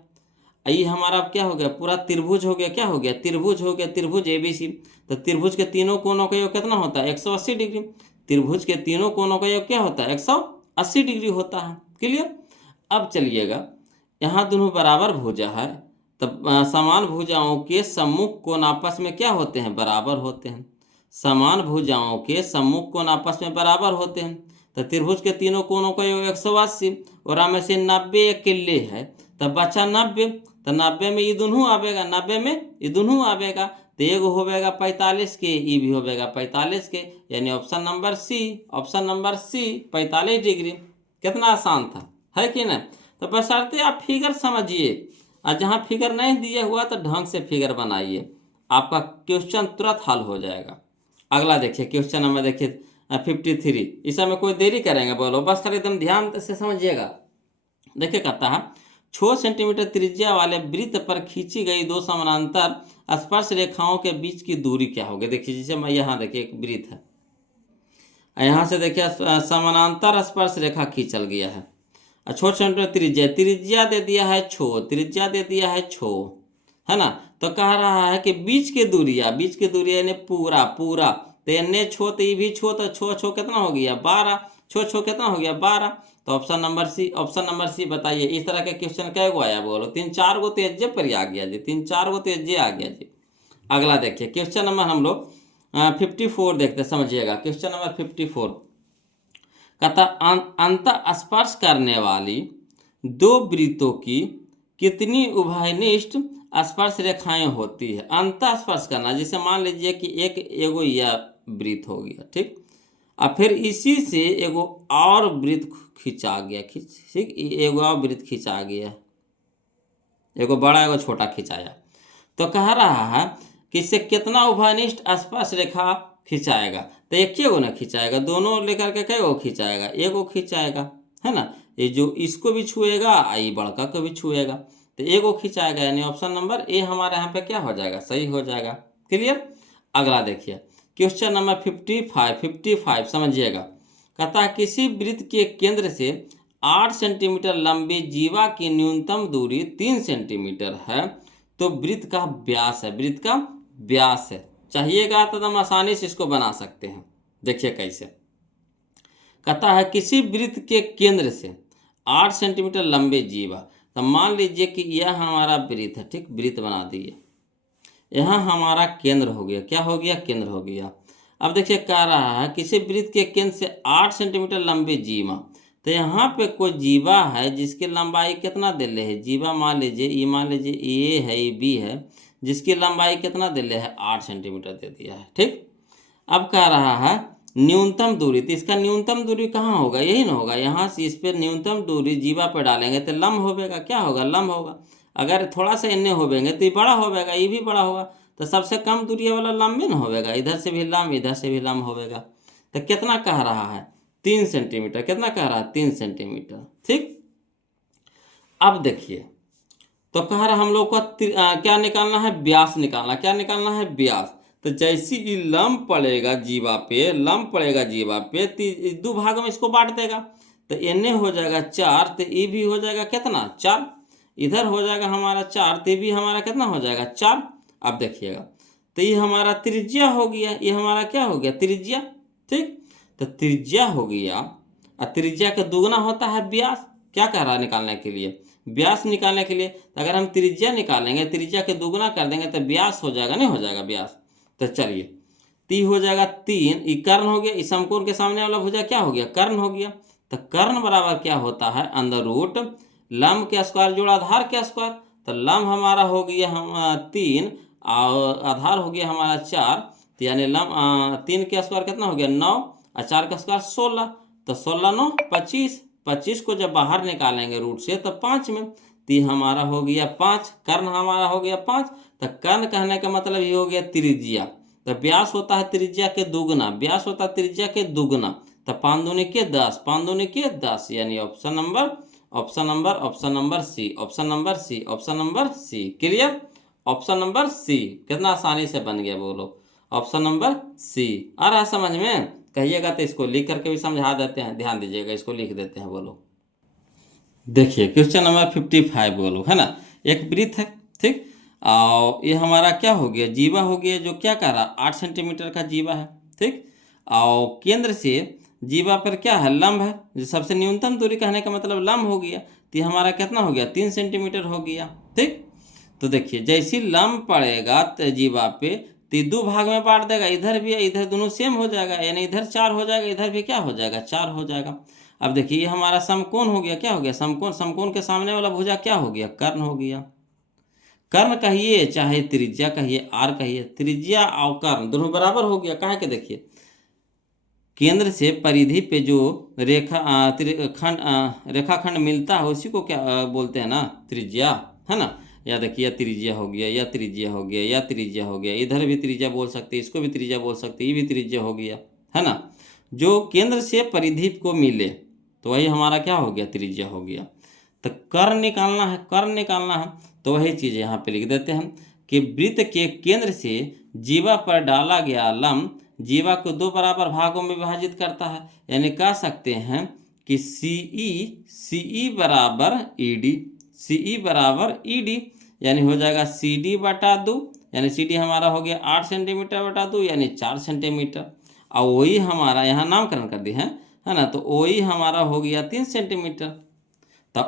ये हमारा क्या हो गया पूरा त्रिभुज हो गया, क्या हो गया त्रिभुज हो गया, त्रिभुज ABC। तो त्रिभुज के तीनों कोणों का योग कितना होता है 180 डिग्री। त्रिभुज के तीनों कोणों का योग क्या होता है 180 डिग्री होता है। क्लियर। अब चलिएगा यहाँ दोनों बराबर भुजा है, तब समान भुजाओं के सम्मुख कोण आपस में क्या होते हैं बराबर होते हैं। समान भुजाओं के सम्मुख कोण आपस में बराबर होते हैं। तो त्रिभुज के तीनों कोणों का योग 180 और हमें से 90 अकेले है, तब बचा 90। तो 90 में ये दोनों आवेगा, 90 में ये दोनों आवेगा। तो एगो होवेगा 45 के, ये भी होवेगा 45 के, यानी option number C, option number C 45 degree. कितना आसान था, है कि नहीं। तो बशर्ते आप फिगर समझिए, और जहाँ फिगर नहीं दिया हुआ तो ढंग से फिगर बनाइए, आपका क्वेश्चन तुरंत हल हो जाएगा। अगला देखिए क्वेश्चन नंबर देखिए 53। इस समय कोई देरी करेंगे बोलो, बस खाली एकदम ध्यान से समझिएगा। देखिए कहता है 6 सेंटीमीटर त्रिज्या वाले वृत्त पर खींची गई 2 समानांतर स्पर्श रेखाओं के बीच की दूरी क्या होगी। देखिए जैसे मैं यहाँ देखिए एक वृत्त है, यहाँ से देखिए समानांतर स्पर्श रेखा खींचल गया है, 6 सेंटीमीटर त्रिज्या दे दिया है 6, त्रिज्या दे दिया है 6, है ना। तो कह रहा है कि बीच के दूरिया यानी पूरा तो एने 6 तो ये भी 6, तो 6 कितना हो गया 12, 6 कितना हो गया 12। तो ऑप्शन नंबर सी बताइए। इस तरह के क्वेश्चन कै गो आया बोलो, 3-4 गो तो एज्जे पर आ गया जी, 3-4 गो तो एज्जे आ गया जी। अगला देखिए क्वेश्चन नंबर हम लोग 54 देखते हैं, समझिएगा क्वेश्चन नंबर 54। कहता अंतः स्पर्श करने वाली दो वृत्तों की कितनी उभयनिष्ठ स्पर्श रेखाएं होती है। अंतः स्पर्श करना, जैसे मान लीजिए कि एक एगो यह वृत्त हो गया, ठीक, और फिर इसी से एगो और वृत्त खिंचा गया, ठीक, एगो और वृत्त खिंचा गया, एगो बड़ा एगो छोटा खिंचाया, तो कह रहा है कि इससे कितना उभयनिष्ठ स्पर्श रेखा खिंचाएगा। तो एक ही गो ना खिंचाएगा, दोनों लेकर के कई गो खिंचाएगा, एगो खिंचाएगा, है ना, ये जो इसको भी छुएगा ये बड़का को भी छुएगा, तो एगो खिंचाएगा, यानी ऑप्शन नंबर ए हमारे यहाँ पे क्या हो जाएगा, सही हो जाएगा। क्लियर। अगला देखिए क्वेश्चन नंबर 55 समझिएगा। कहता है किसी वृत्त के केंद्र से 8 सेंटीमीटर लंबी जीवा की न्यूनतम दूरी 3 सेंटीमीटर है, तो वृत्त का व्यास है, वृत्त का व्यास है चाहिएगा, तो हम आसानी से इसको बना सकते हैं। देखिए कैसे। कहता है किसी वृत्त के केंद्र से 8 सेंटीमीटर लंबे जीवा, तो मान लीजिए कि यह हमारा वृत्त है, ठीक, वृत्त बना दिए, यहाँ हमारा केंद्र हो गया, क्या हो गया, केंद्र हो गया। अब देखिए कह रहा है किसी वृत्त के केंद्र से 8 सेंटीमीटर लंबे जीवा, तो यहाँ पे कोई जीवा है जिसकी लंबाई कितना दे रहे है, जीवा मान लीजिए ए है, ये बी है, जिसकी लंबाई कितना दे रहे है, 8 सेंटीमीटर दे दिया है, ठीक। अब कह रहा है न्यूनतम दूरी, तो इसका न्यूनतम दूरी कहाँ होगा, यही ना होगा, यहाँ से इस पर न्यूनतम दूरी जीवा पर डालेंगे तो लंब होगा, क्या होगा, लंब होगा। अगर थोड़ा सा इन्ने होवेंगे तो ये बड़ा होगा, ये भी बड़ा होगा, तो सबसे कम दूरी वाला लंब में ना होगा, इधर से भी लंब इधर से भी लंब होगा। तो कितना कह रहा है, 3 सेंटीमीटर, कितना कह रहा है, 3 सेंटीमीटर, ठीक। अब देखिए तो कह रहा हम लोग को क्या निकालना है, व्यास निकालना, क्या निकालना है, व्यास। तो जैसी ही लंब पड़ेगा जीवा पे, लंब पड़ेगा जीवा पे, तो 2 भाग में इसको बांट देगा, तो एने हो जाएगा 4, तो ये भी हो जाएगा कितना, 4, इधर हो जाएगा हमारा 4, तो भी हमारा कितना हो जाएगा, 4। अब देखिएगा तो ये हमारा त्रिज्या हो गया, ये हमारा क्या हो गया, त्रिज्या, ठीक। तो त्रिज्या हो गया, और त्रिज्या का दुगना होता है व्यास। क्या कह रहा है निकालने के लिए, व्यास निकालने के लिए। तो अगर हम त्रिज्या निकालेंगे, त्रिज्या के दुगना कर देंगे तो व्यास हो जाएगा, नहीं हो जाएगा व्यास। तो चलिए ती हो जाएगा 3, ये कर्ण हो गया, इस समकोण के सामने वाला भुजा क्या हो गया, कर्ण हो गया। तो कर्ण बराबर क्या होता है, अंडर रूट लंब के स्क्वायर जोड़ आधार के स्क्वायर। तो लंब हमारा हो गया हम 3 और आधार हो गया हमारा 4, तो यानी लंब 3 के स्क्वायर कितना हो गया 9 और 4 का स्क्वायर 16, तो 16 9 25, 25 को जब बाहर निकालेंगे रूट से तो 5 में, तो ये हमारा हो गया 5, कर्ण हमारा हो गया 5। तो कर्ण कहने का मतलब ये हो गया त्रिज्या। तो व्यास होता है त्रिज्या के दुगना, व्यास होता है त्रिज्या के दुगना। तो 5 दूनी के 10, 5 दूनी के 10, यानी option number C, option number C. Clear. Option number C कितना आसानी से बन गया, बोलो ऑप्शन नंबर सी। आ रहा समझ में, कहिएगा तो इसको लिख करके भी समझा देते हैं, ध्यान दीजिएगा, इसको लिख देते हैं। बोलो देखिए क्वेश्चन नंबर 55 बोलो, है ना, एक वृत्त है, ठीक, और ये हमारा क्या हो गया, जीवा हो गया, जो क्या कह रहा 8 सेंटीमीटर का जीवा है, ठीक, और केंद्र से जीवा पर क्या है, लंब है, जो सबसे न्यूनतम दूरी कहने का मतलब लंब हो गया, तो ये हमारा कितना हो गया 3 सेंटीमीटर हो गया, ठीक। तो देखिए जैसी लंब पड़ेगा तो जीवा पे, तो 2 भाग में बांट देगा, इधर भी इधर दोनों सेम हो जाएगा, यानी इधर 4 हो जाएगा, इधर भी क्या हो जाएगा 4 हो जाएगा। अब देखिए ये हमारा समकोण हो गया, क्या हो गया समकोण, समकोण के सामने वाला भुजा क्या हो गया, कर्ण हो गया। कर्ण कहिए चाहे त्रिज्या कहिए, आर कहिए, त्रिज्या और कर्ण दोनों बराबर हो गया। कहाँ के देखिए केंद्र से परिधि पे जो रेखाखंड मिलता है उसी को क्या बोलते हैं ना, त्रिज्या, है ना। या देखिए त्रिज्या हो गया, या त्रिज्या हो गया, या त्रिज्या हो गया, इधर भी त्रिज्या बोल सकते, इसको भी त्रिज्या बोल सकते, ये भी त्रिज्या हो गया, है ना। जो केंद्र से परिधि को मिले तो वही हमारा क्या हो गया, त्रिज्या हो गया। तो कर्ण निकालना है, कर्ण निकालना है, तो वही चीज़ यहाँ पे लिख देते हैं कि वृत्त के केंद्र से जीवा पर डाला गया लंब जीवा को 2 बराबर भागों में विभाजित करता है। यानी कह सकते हैं कि सीई बराबर ईडी, यानी हो जाएगा CD बटा 2, यानी CD हमारा हो गया 8 सेंटीमीटर बटा 2, यानी 4 सेंटीमीटर। और वही हमारा यहाँ नामकरण कर दिए हैं, है ना, तो वही हमारा हो गया 3 सेंटीमीटर। तो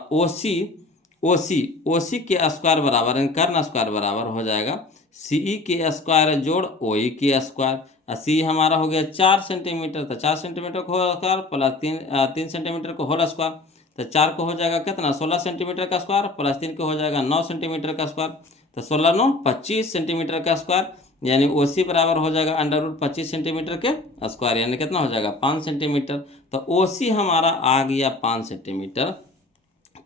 ओसी के स्क्वायर बराबर, कर्ण स्क्वायर बराबर हो जाएगा CE के स्क्वायर जोड़ OE के स्क्वायर, सी हमारा हो गया 4 सेंटीमीटर, तो 4 सेंटीमीटर को होल स्क्वायर प्लस 3 सेंटीमीटर को होल स्क्वायर, तो 4 को हो जाएगा कितना 16 सेंटीमीटर का स्क्वायर, प्लस 3 को हो जाएगा 9 सेंटीमीटर का स्क्वायर, तो 16 9 25 सेंटीमीटर का स्क्वायर, यानी OC बराबर हो जाएगा √25 सेंटीमीटर के स्क्वायर, यानी कितना हो जाएगा 5 सेंटीमीटर। तो OC हमारा आ गया 5 सेंटीमीटर।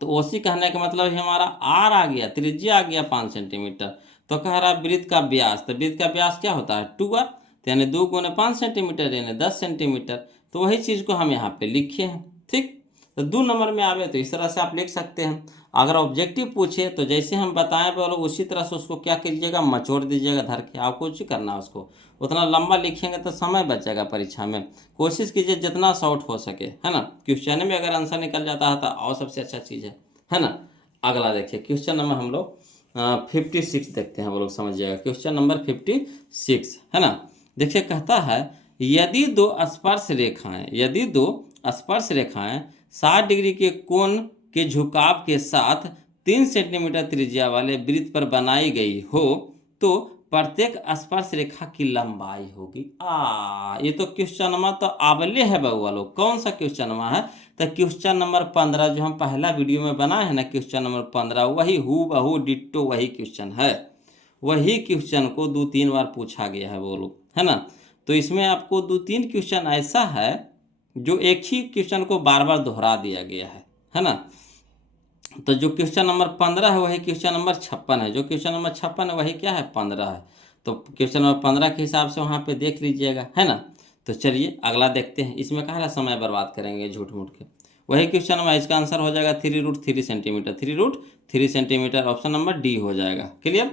तो OC कहने का मतलब हमारा R आ गया, त्रिज्या आ गया 5 सेंटीमीटर। तो कह रहा वृत्त का व्यास, तो वृत्त का व्यास क्या होता है 2R, तो यानी 2 गुने 5 सेंटीमीटर यानी 10 सेंटीमीटर। तो वही चीज़ को हम यहाँ पे लिखे हैं। ठीक, तो 2 नंबर में आवे तो इस तरह से आप लिख सकते हैं। अगर ऑब्जेक्टिव पूछे तो जैसे हम बताएं बोलो उसी तरह से उसको क्या कीजिएगा, मचोड़ दीजिएगा धर के, आपको कुछ करना है उसको, उतना लंबा लिखेंगे तो समय बचेगा परीक्षा में। कोशिश कीजिए जितना शॉर्ट हो सके, है ना। क्वेश्चन में अगर आंसर निकल जाता है तो और सबसे अच्छा चीज़ है ना। अगला देखिए क्वेश्चन नंबर हम लोग 56 देखते हैं, वो लोग समझिएगा। क्वेश्चन नंबर 56 है ना। देखिए कहता है यदि दो स्पर्श रेखाएं 60 डिग्री के कोण के झुकाव के साथ 3 सेंटीमीटर त्रिज्या वाले वृत्त पर बनाई गई हो तो प्रत्येक स्पर्श रेखा की लंबाई होगी। ये तो क्वेश्चन नंबर तो आवले है बउआ लोग। कौन सा क्वेश्चन नंबर है, तो क्वेश्चन नंबर 15 जो हम पहला वीडियो में बनाए हैं ना, क्वेश्चन नंबर 15 वही हूबहू डिट्टो वही क्वेश्चन है। वही क्वेश्चन को 2-3 बार पूछा गया है वो लोग, है ना। तो इसमें आपको 2-3 क्वेश्चन ऐसा है जो एक ही क्वेश्चन को बार बार दोहरा दिया गया है ना। तो जो क्वेश्चन नंबर 15 है वही क्वेश्चन नंबर 56 है, जो क्वेश्चन नंबर 56 है वही क्या है 15 है। तो क्वेश्चन नंबर 15 के हिसाब से वहाँ पे देख लीजिएगा, है ना। तो चलिए अगला देखते हैं। इसमें कहा समय बर्बाद करेंगे झूठ मूठ के। वही क्वेश्चन नंबर, इसका आंसर हो जाएगा 3√3 centimetre, 3√3 centimetre, option number D हो जाएगा। क्लियर।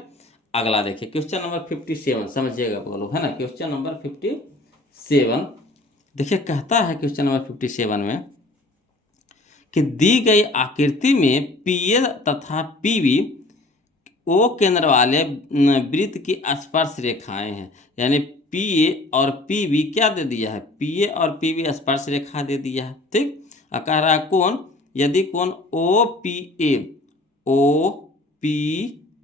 अगला देखिए क्वेश्चन नंबर 57, समझिएगा बोलो, है ना। क्वेश्चन नंबर 57 देखिए कहता है क्वेश्चन नंबर 57 में कि दी गई आकृति में PA तथा PB O केंद्र वाले वृत्त की स्पर्श रेखाएं हैं, यानी PA और PB क्या दे दिया है, PA और PB स्पर्श रेखा दे दिया है। ठीक, कह रहा है कौन, यदि कौन OPA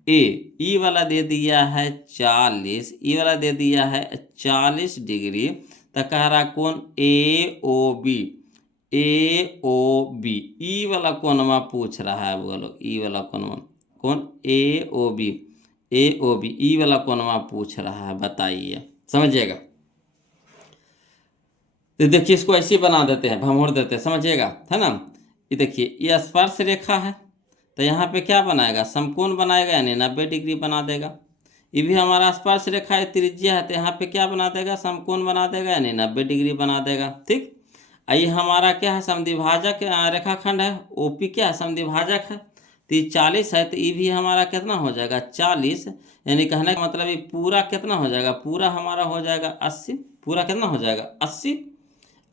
ई वाला दे दिया है 40, ई वाला दे दिया है 40 डिग्री, तो कह रहा कौन AOB ई वाला कोणमा पूछ रहा है बोलो, ई वाला कोणमा कौन AOB ई वाला कोणमा पूछ रहा है, बताइए, समझिएगा। तो देखिए इसको ऐसे बना देते हैं, भमोड़ देते हैं, समझिएगा, है ना। ये देखिए ये स्पर्श रेखा है, तो यहाँ पे क्या बनाएगा, समकोण बनाएगा, यानी 90 डिग्री बना देगा। ये भी हमारा स्पर्श रेखा है, त्रिज्या है, तो यहाँ पे क्या बना देगा, समकोण बना देगा, यानी 90 डिग्री बना देगा। ठीक, ये हमारा क्या है, समद्विभाजक रेखाखंड है, OP क्या है, समद्विभाजक है। तो ये 40 है, तो ये भी हमारा कितना हो जाएगा 40, यानी कहने का मतलब ये पूरा कितना हो जाएगा, पूरा हमारा हो जाएगा 80, पूरा कितना हो जाएगा 80।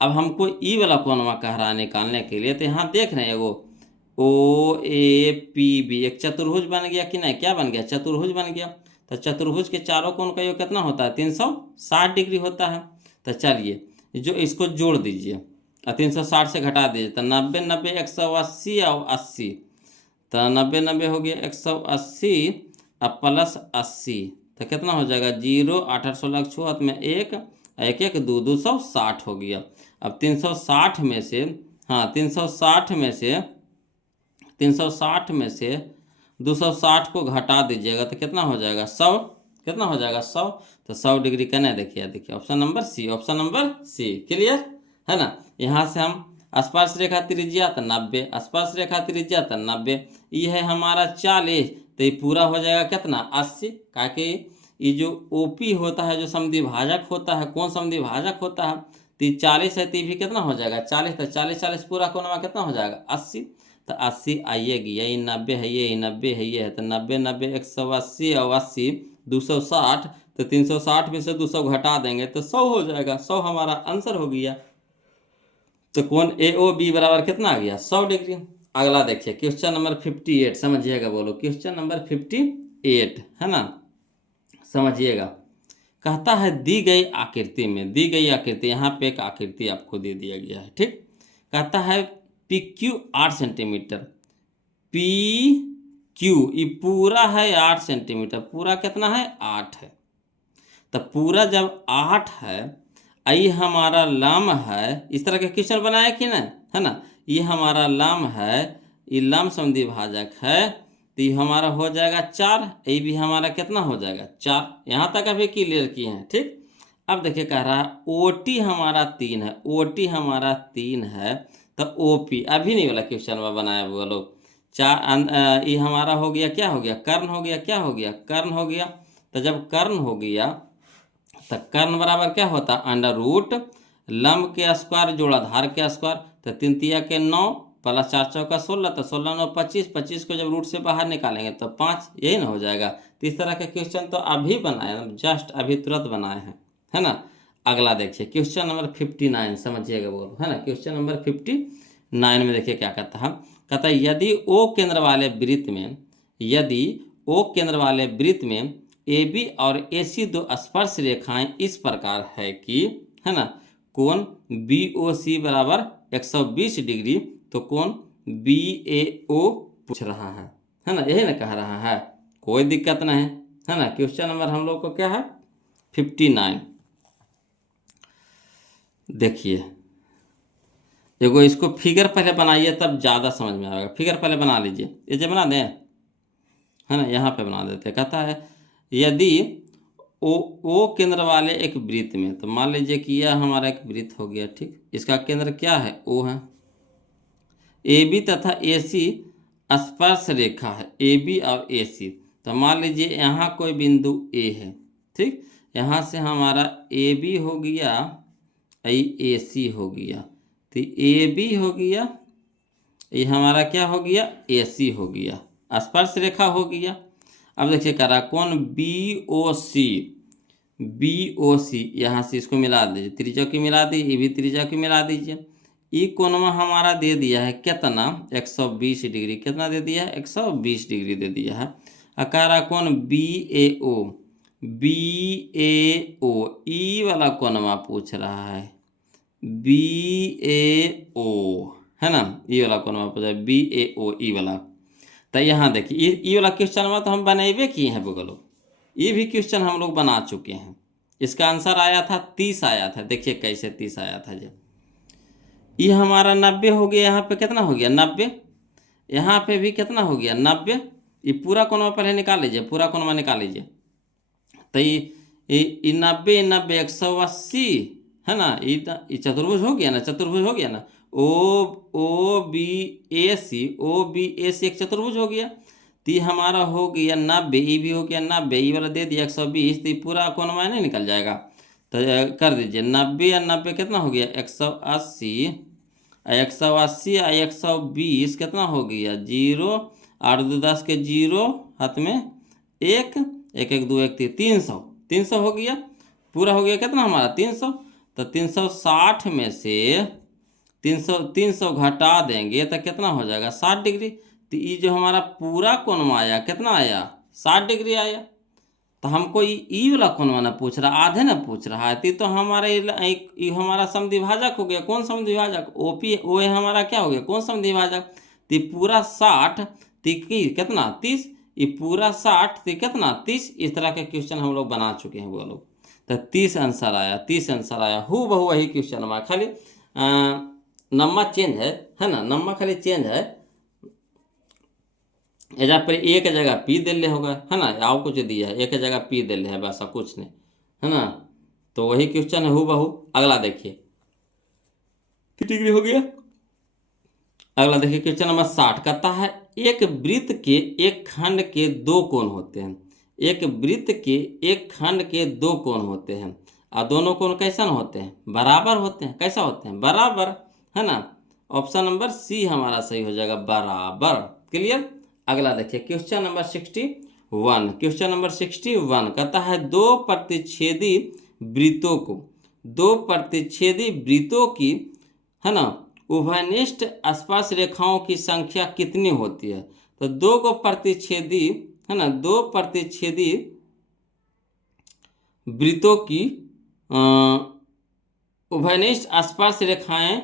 अब हमको ई वाला कोणमा कह रहा है निकालने के लिए, तो यहाँ देख रहे हैं वो OAPB एक चतुर्भुज बन गया कि नहीं, क्या बन गया, चतुर्भुज बन गया। तो चतुर्भुज के चारों कोण का योग कितना होता है, 360 डिग्री होता है। तो चलिए जो इसको जोड़ दीजिए, 360 से घटा दीजिए, तो 90 90 180 और 80, तो 90 90 हो गया 180 अब प्लस 80, तो कितना हो जाएगा 0 8 8 16 छुआत में 1 1 1 2 260 हो गया। अब 360 में से, हाँ 360 में से 260 को घटा दीजिएगा तो कितना हो जाएगा 100, कितना हो जाएगा 100। तो 100 डिग्री कहना देखिए option number C, option number C. Clear है ना। यहाँ से हम स्पर्श रेखा त्रिज्या तो 90, स्पर्श रेखा त्रिज्या तो 90, ये है हमारा 40, तो ये पूरा हो जाएगा कितना 80, ताकि ये जो OP होता है जो समद्विभाजक होता है, कौन समद्विभाजक होता है, तो 40 है, तो भी कितना हो जाएगा 40, तो 40 40 पूरा कोणमा कितना हो जाएगा 80, तो 80 आइएगी, यही 90 है, ये 90 है, ये है, तो 90 90 180 और 80 260, तो 360 में से 200 घटा देंगे तो 100 हो जाएगा, 100 हमारा आंसर हो गया। तो कौन AOB बराबर कितना आ गया 100 डिग्री। अगला देखिए क्वेश्चन नंबर 58, समझिएगा बोलो, क्वेश्चन नंबर 58 है ना, समझिएगा। कहता है दी गई आकृति में, दी गई आकृति, यहाँ पे एक आकृति आपको दे दिया गया है। ठीक, कहता है PQ 8 सेंटीमीटर, PQ ये पूरा है 8 सेंटीमीटर, पूरा कितना है 8 है। तो पूरा जब 8 है, आई हमारा लम है, इस तरह के क्वेश्चन बनाया कि ना, है ना। ये हमारा लम है, ये लम समद्विभाजक है, तो ये हमारा हो जाएगा 4, ये भी हमारा कितना हो जाएगा 4। यहाँ तक अभी क्लियर किए हैं, ठीक। अब देखिए कह रहा है OT हमारा 3 है, OT हमारा 3 है, तो OP अभी नहीं वाला क्वेश्चन में बनाया वो लोग। ये हमारा हो गया, क्या हो गया, कर्ण हो गया, क्या हो गया, कर्ण हो गया। तो जब कर्ण हो गया तो कर्ण बराबर क्या होता है, अंडर रूट लंब के स्क्वायर जोड़ा धार के स्क्वायर, तो 3 तिया के 9 प्लस 4 चौका 16, तो 16 9 25, 25 को जब रूट से बाहर निकालेंगे तो 5, यही ना हो जाएगा। तो इस तरह के क्वेश्चन तो अभी बनाए, जस्ट अभी तुरंत बनाए हैं, है ना। अगला देखिए क्वेश्चन नंबर 59, समझिएगा बोलो, है ना। क्वेश्चन नंबर 59 में देखिए क्या कहता है, कहता है यदि ओ केंद्र वाले वृत्त में, यदि ओ केंद्र वाले वृत्त में AB और AC दो स्पर्श रेखाएं इस प्रकार है कि, है ना, कोण BOC बराबर 120 डिग्री, तो कोण BAO पूछ रहा है ना, यही ना कह रहा है, कोई दिक्कत नहीं है ना। क्वेश्चन नंबर हम लोग को क्या है 59। देखिए एगो इसको फिगर पहले बनाइए तब ज़्यादा समझ में आएगा। फिगर पहले बना लीजिए, ये जो बना दें, है ना, यहाँ पे बना देते। कहता है यदि ओ केंद्र वाले एक वृत्त में, तो मान लीजिए कि यह हमारा एक वृत्त हो गया, ठीक। इसका केंद्र क्या है, O है। AB तथा AC स्पर्श रेखा है, AB और AC। तो मान लीजिए यहाँ कोई बिंदु A है, ठीक। यहाँ से हमारा AB हो गया, AC हो गया, तो AB हो गया, ये हमारा क्या हो गया, AC हो गया, स्पर्श रेखा हो गया। अब देखिए कह रहा कौन BOC, यहाँ से इसको मिला दीजिए, त्रिज्या की मिला दीजिए, ये भी त्रिज्या की मिला दीजिए। ई कोण हमारा दे दिया है कितना, 120 डिग्री, कितना दे दिया है, 120 डिग्री दे दिया है। अकारा कौन BAO, ई वाला कोणवा पूछ रहा है, BAO, है ना, ई वाला कोणवा पूछ रहा है, BAO, ई वाला। तो यहाँ देखिए ई वाला क्वेश्चन में तो हम बनाए किए हैं बगलो, ये भी क्वेश्चन हम लोग बना चुके हैं। इसका आंसर आया था 30 आया था। देखिए कैसे 30 आया था जी, ये हमारा 90 हो गया, यहाँ पे कितना हो गया 90, यहाँ पे भी कितना हो गया 90। ये पूरा कोण पहले निकाल लीजिए, पूरा कोण निकाल लीजिए, तो ये 90 90 180, है ना। ये चतुर्भुज हो गया ना, चतुर्भुज हो गया ना, OBAC एक चतुर्भुज हो गया। तो ये हमारा हो गया 90, ये भी हो गया 90, ये वाला दे दिया 120, तो ये पूरा कोण नहीं निकल जाएगा। तो कर दीजिए 90 या 90 कितना हो गया 180, 180 या 120 कितना हो गया 0, 8 2 10 के 0, हाथ में 1, 1 1 2 1 300, 300 हो गया, पूरा हो गया कितना हमारा 300। तो 360 में से 300 घटा देंगे तो कितना हो जाएगा 60 डिग्री। तो ये जो हमारा पूरा कोण आया कितना आया 60 डिग्री आया। तो हमको ई वाला कोण ना पूछ रहा, आधे ना पूछ रहा है। तो हमारे ये हमारा समद्विभाजक हो गया, कौन समद्विभाजक, OP ओ हमारा क्या हो गया, कौन समद्विभाजक। तो पूरा 60 कितना 30, ये पूरा 60 तो कितना 30। इस तरह के क्वेश्चन हम लोग बना चुके हैं वो लोग। तो 30 आंसर आया, 30 आंसर आया, हु बहु वही क्वेश्चन में, खाली नंबर चेंज है ना, नंबर खाली चेंज है। एजा पर एक जगह P दिल्ले होगा, है ना, आओ कुछ दिया है, एक जगह P दिल्ले है, बस कुछ नहीं, है ना। तो वही क्वेश्चन है हु बहु। अगला देखिए कितनी डिग्री हो गया। अगला देखिए क्वेश्चन नंबर 60 कहता है एक वृत्त के एक खंड के दो कोण होते हैं, एक वृत्त के एक खंड के दो कोण होते हैं, और दोनों कोण कैसा होते हैं, बराबर होते हैं। कैसा होते हैं, बराबर, है ना। ऑप्शन नंबर C हमारा सही हो जाएगा, बराबर। क्लियर। अगला देखिए क्वेश्चन नंबर 61। क्वेश्चन नंबर 61 कहता है दो प्रतिच्छेदी वृत्तों की, है ना, उभयनिष्ठ स्पर्श रेखाओं की संख्या कितनी होती है। तो दो को प्रतिच्छेदी, है ना, दो प्रतिच्छेदी वृत्तों की उभयनिष्ठ स्पर्श रेखाएं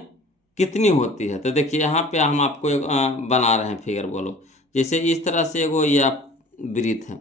कितनी होती है। तो देखिए यहाँ पे हम आपको एक बना रहे हैं फिगर, बोलो। जैसे इस तरह से एगो यह वृत्त है,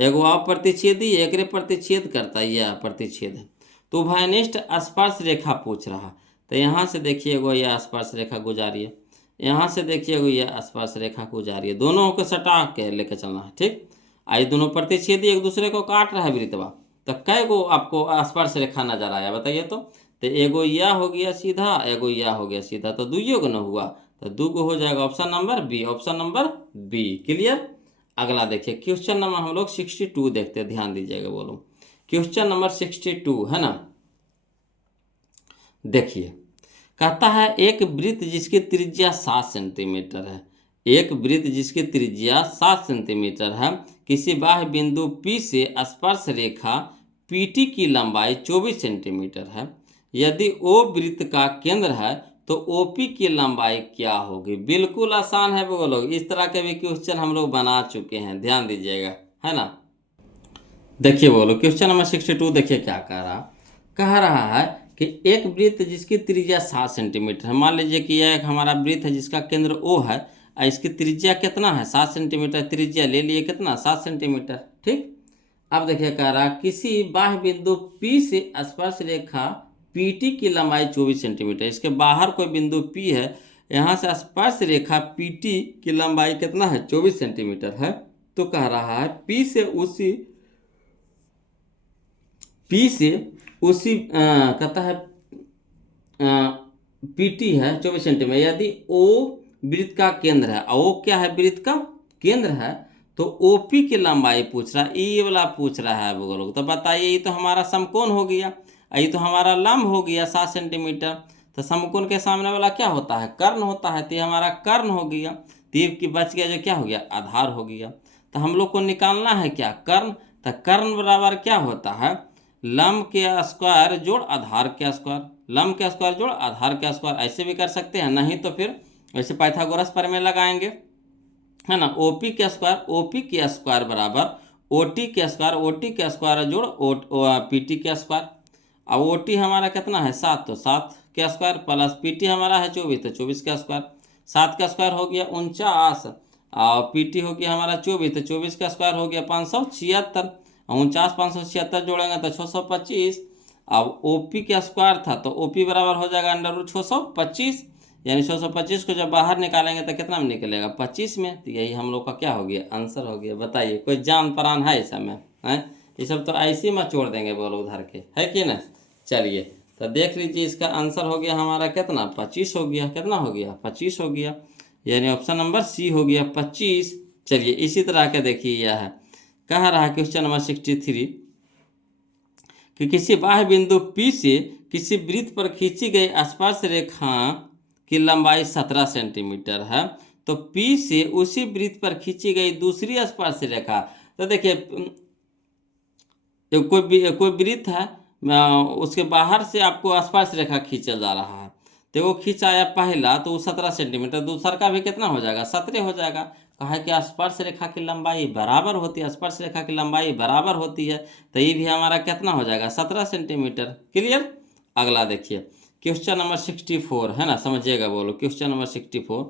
एगो आप प्रतिच्छेदी एक रे प्रतिच्छेद करता है, यह प्रतिच्छेद है। तो उभयनिष्ठ स्पर्श रेखा पूछ रहा, तो यहाँ से देखिए एगो यह स्पर्श रेखा गुजारी है, यहाँ से देखिए एगो यह स्पर्श रेखा गुजारी है, दोनों को सटा के लेके चलना है। ठीक, आई दोनों प्रतिच्छेदी एक दूसरे को काट रहा है वृत्तवा, तो कै गो आपको स्पर्श रेखा नजर आया बताइए तो एगो यह हो गया सीधा, एगो यह हो गया सीधा, तो दुइयो को न हुआ, तो दो गो हो जाएगा। Option number B, option number B. Clear. अगला देखिए क्वेश्चन नंबर हम लोग 62 देखते हैं, ध्यान दीजिएगा। बोलो क्वेश्चन नंबर 62 है ना। देखिए कहता है एक वृत्त जिसकी त्रिज्या 7 सेंटीमीटर है, एक वृत्त जिसकी त्रिज्या 7 सेंटीमीटर है, किसी बाह्य बिंदु P से स्पर्श रेखा PT की लंबाई 24 सेंटीमीटर है। यदि O वृत्त का केंद्र है तो OP की लंबाई क्या होगी। बिल्कुल आसान है बोलो, इस तरह के भी क्वेश्चन हम लोग बना चुके हैं, ध्यान दीजिएगा, है ना। देखिए बोलो क्वेश्चन नंबर 62 देखिए क्या कह रहा है कि एक वृत्त जिसकी त्रिज्या 7 सेंटीमीटर है, मान लीजिए कि यह एक हमारा वृत्त है जिसका केंद्र O है, इसकी त्रिज्या कितना है 7 सेंटीमीटर, त्रिज्या ले लिए कितना 7 सेंटीमीटर। ठीक, अब देखिए कह रहा किसी बाह्य बिंदु P से स्पर्श रेखा PT की लंबाई 24 सेंटीमीटर, इसके बाहर कोई बिंदु P है, यहाँ से स्पर्श रेखा PT की लंबाई कितना है 24 सेंटीमीटर है। तो कह रहा है P से उसी कहता है PT है 24 सेंटीमीटर, यदि O वृत्त का केंद्र है, O क्या है वृत्त का केंद्र है, तो OP की लंबाई पूछ रहा है, ये वाला पूछ रहा है वो लोग। तो बताइए ये तो हमारा समकोण हो गया, ये तो हमारा लंब हो गया 7 सेंटीमीटर, तो समकोण के सामने वाला क्या होता है कर्ण होता है, तो ये हमारा कर्ण हो गया। तीर की बच गया जो क्या हो गया आधार हो गया। तो हम लोग को निकालना है क्या कर्ण, तो कर्ण बराबर क्या होता है लंब के स्क्वायर जोड़ आधार के स्क्वायर, लंब के स्क्वायर जोड़ आधार के स्क्वायर, ऐसे भी कर सकते हैं, नहीं तो फिर वैसे पाइथागोरस प्रमेय लगाएंगे, है ना। OP के स्क्वायर बराबर OT के स्क्वायर जोड़ PT के स्क्वायर। अब OT हमारा कितना है 7, तो 7 के स्क्वायर प्लस PT हमारा है 24, तो 24 का स्क्वायर, 7 का स्क्वायर हो गया 49 और PT हो गया हमारा 24, तो 24 का स्क्वायर हो गया 576, 49 576 जोड़ेंगे तो 625। अब OP का स्क्वायर था तो OP बराबर हो जाएगा √625, यानी 625 को जब बाहर निकालेंगे तो कितना में निकलेगा 25 में। तो यही हम लोग का क्या हो गया आंसर हो गया। बताइए कोई जान परान है इस समय है, ये सब तो ऐसे ही मत छोड़ देंगे बोलो उधर के, है कि ना। चलिए तो देख लीजिए इसका आंसर हो गया हमारा कितना 25 हो गया, कितना हो गया 25 हो गया, यानी ऑप्शन नंबर सी हो गया 25। चलिए इसी तरह के देखिए यह है कह रहा है क्वेश्चन नंबर 63 कि किसी बाह्य बिंदु P से किसी वृत्त पर खींची गई स्पर्श रेखा की लंबाई 17 सेंटीमीटर है, तो P से उसी वृत्त पर खींची गई दूसरी स्पर्श रेखा, तो देखिए कोई वृत्त है उसके बाहर से आपको स्पर्श रेखा खींचा जा रहा है, तो वो खींचाया पहला तो वो 17 सेंटीमीटर, दूसरा का भी कितना हो जाएगा 17 हो जाएगा। कहा है कि स्पर्श रेखा की लंबाई बराबर होती है, स्पर्श रेखा की लंबाई बराबर होती है, तो ये भी हमारा कितना हो जाएगा 17 सेंटीमीटर। क्लियर। अगला देखिए क्वेश्चन नंबर 64 है ना, समझिएगा बोलो क्वेश्चन नंबर 64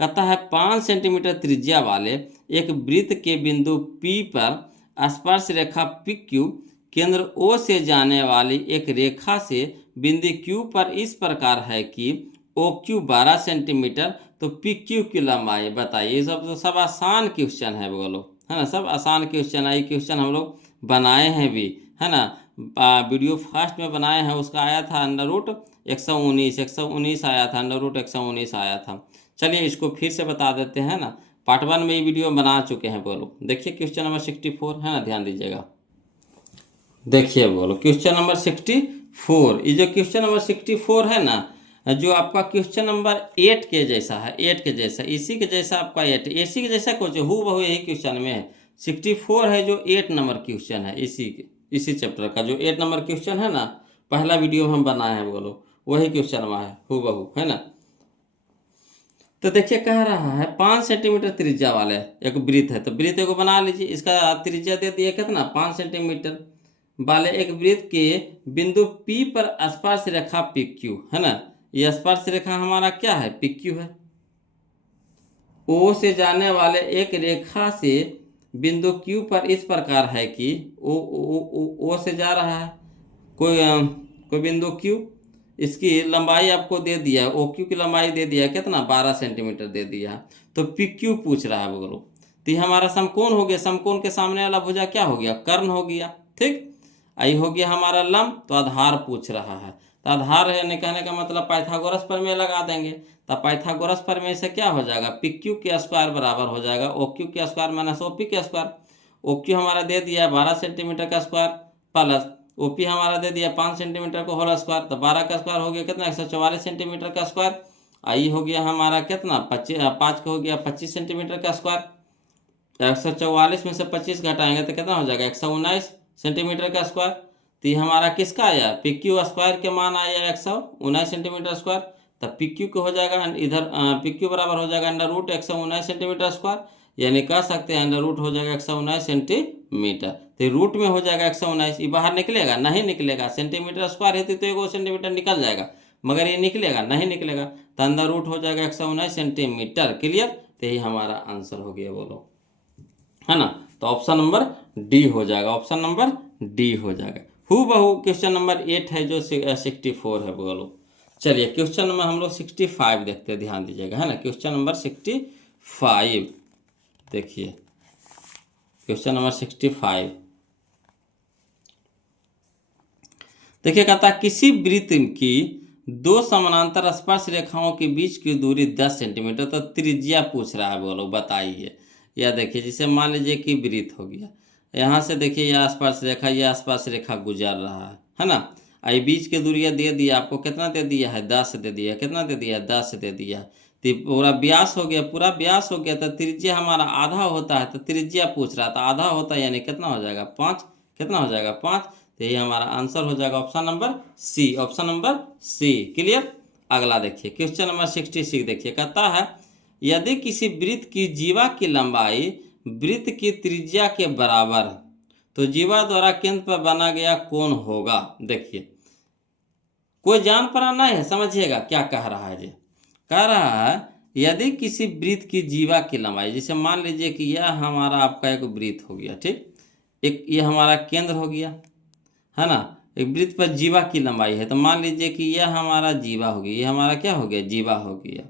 कहता है 5 सेंटीमीटर त्रिज्या वाले एक वृत्त के बिंदु P पर स्पर्श रेखा PQ केंद्र O से जाने वाली एक रेखा से बिंदु Q पर इस प्रकार है कि OQ 12 सेंटीमीटर, तो PQ की लंबाई बताइए। ये सब आसान क्वेश्चन है बोलो, है ना, सब आसान क्वेश्चन है। ये क्वेश्चन हम लोग बनाए हैं भी, है ना, वीडियो फर्स्ट में बनाए हैं, उसका आया था √119 आया था, √119 आया था। चलिए इसको फिर से बता देते हैं ना, पार्ट 1 में ये वीडियो बना चुके हैं बोलो। देखिए क्वेश्चन नंबर 64 है ना, ध्यान दीजिएगा। देखिए बोलो क्वेश्चन नंबर 64, ये जो क्वेश्चन नंबर 64 है ना, जो आपका क्वेश्चन नंबर 8 के जैसा है, 8 के जैसा, इसी के जैसा आपका 8 इसी के जैसा कुछ हूबहू यही क्वेश्चन में है। 64 है जो 8 नंबर क्वेश्चन है, इसी चैप्टर का जो 8 नंबर क्वेश्चन है ना, पहला वीडियो हम बनाए हैं बोलो, वही क्वेश्चन में है हूबहू, है ना। तो देखिए कह रहा है 5 सेंटीमीटर त्रिज्या वाले एक वृत्त है, तो वृत्त को बना लीजिए, इसका त्रिज्या दे दिया कितना 5 सेंटीमीटर वाले एक वृत्त के बिंदु P पर स्पर्श रेखा PQ है ना, यह स्पर्श रेखा हमारा क्या है PQ है। O से जाने वाले एक रेखा से बिंदु Q पर इस प्रकार है कि ओ से जा रहा है कोई बिंदु Q, इसकी लंबाई आपको दे दिया है, OQ की लंबाई दे दिया है कितना 12 सेंटीमीटर दे दिया है। तो PQ पूछ रहा है बोलो, तो ये हमारा समकोण हो गया। समकोण के सामने वाला भुजा क्या हो गया, कर्ण हो गया। ठीक, आई हो गया हमारा लंब। तो आधार पूछ रहा है, तो आधार है कहने का मतलब पाइथागोरस प्रमेय लगा देंगे। तो पाइथागोरस प्रमेय से क्या हो जाएगा, PQ के स्क्वायर बराबर हो जाएगा OQ के स्क्वायर माइनस OP के स्क्वायर। OQ हमारा दे दिया 12 सेंटीमीटर का स्क्वायर प्लस OP हमारा दे दिया 5 सेंटीमीटर को होल स्क्वायर। तो 12 का स्क्वायर हो गया कितना 144 सेंटीमीटर का स्क्वायर। आई हो गया हमारा कितना 5 का हो गया 25 सेंटीमीटर का स्क्वायर। 144 में से 25 घटाएंगे तो कितना हो जाएगा 119 सेंटीमीटर का स्क्वायर। तो ये हमारा किसका आया, PQ स्क्वायर के मान आया 119 सेंटीमीटर स्क्वायर। तब PQ को हो जाएगा इधर PQ बराबर हो जाएगा अंडर रूट 119 सेंटीमीटर स्क्वायर, यानी कह सकते हैं अंडर रूट हो जाएगा 119 सेंटीमीटर। तो रूट में हो जाएगा 119, ये बाहर निकलेगा नहीं निकलेगा, सेंटीमीटर स्क्वायर है तो एगो सेंटीमीटर निकल जाएगा, मगर ये निकलेगा नहीं निकलेगा। तो अंदर रूट हो जाएगा 119 सेंटीमीटर। क्लियर, तो यही हमारा आंसर हो गया बोलो, है ना। तो ऑप्शन नंबर डी हो जाएगा, ऑप्शन नंबर डी हो जाएगा। हूबहू क्वेश्चन नंबर 8 है जो 64 है बोलो। चलिए क्वेश्चन नंबर हम लोग 65 देखते हैं, ध्यान दीजिएगा, है ना। क्वेश्चन नंबर 65 देखिए, क्वेश्चन नंबर 65 देखिए, कहता है किसी वृत्त की दो समानांतर स्पर्श रेखाओं के बीच की दूरी 10 सेंटीमीटर, तो त्रिज्या पूछ रहा है बोलो, बताइए। या देखिए जैसे मान लीजिए कि वृत्त हो गया, यहाँ से देखिए यह स्पर्श रेखा, यह स्पर्श रेखा गुजर रहा है ना। आई बीच के दूरिया दे दिया आपको, कितना दे दिया है 10 दे दिया, कितना दे दिया है 10 दे दिया। तो पूरा व्यास हो गया, पूरा व्यास हो गया। तो त्रिज्या हमारा आधा होता है, तो त्रिज्या पूछ रहा था, आधा होता है यानी कितना हो जाएगा 5, कितना हो जाएगा 5। तो ये हमारा आंसर हो जाएगा option number C, option number C. Clear. अगला देखिए क्वेश्चन नंबर 66 देखिए, कहता है यदि किसी वृत्त की जीवा की लंबाई वृत्त की त्रिज्या के बराबर, तो जीवा द्वारा केंद्र पर बना गया कोण होगा। देखिए कोई जान पड़ा नहीं है, समझिएगा क्या कह रहा है। जी कह रहा है यदि किसी वृत्त की जीवा की लंबाई, जैसे मान लीजिए कि यह हमारा आपका एक वृत्त हो गया, ठीक, एक ये हमारा केंद्र हो गया, है ना। एक वृत्त पर जीवा की लंबाई है, तो मान लीजिए कि यह हमारा जीवा हो गया, ये हमारा क्या हो गया जीवा हो गया।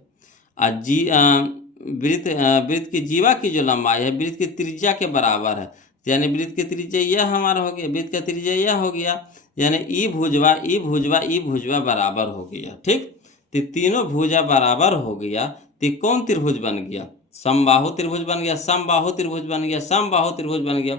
वृत्त की जीवा की जो लंबाई है वृत्त की त्रिज्या के बराबर है, यानी वृत्त की त्रिज्या यह हमारा हो गया, वृत्त का त्रिज्या यह हो गया, यानी ई भुजवा बराबर हो गया। ठीक, तो तीनों भुजा बराबर हो गया, तो कौन त्रिभुज बन गया, समबाहु त्रिभुज बन गया, समबाहु त्रिभुज बन गया, समबाहु त्रिभुज बन गया।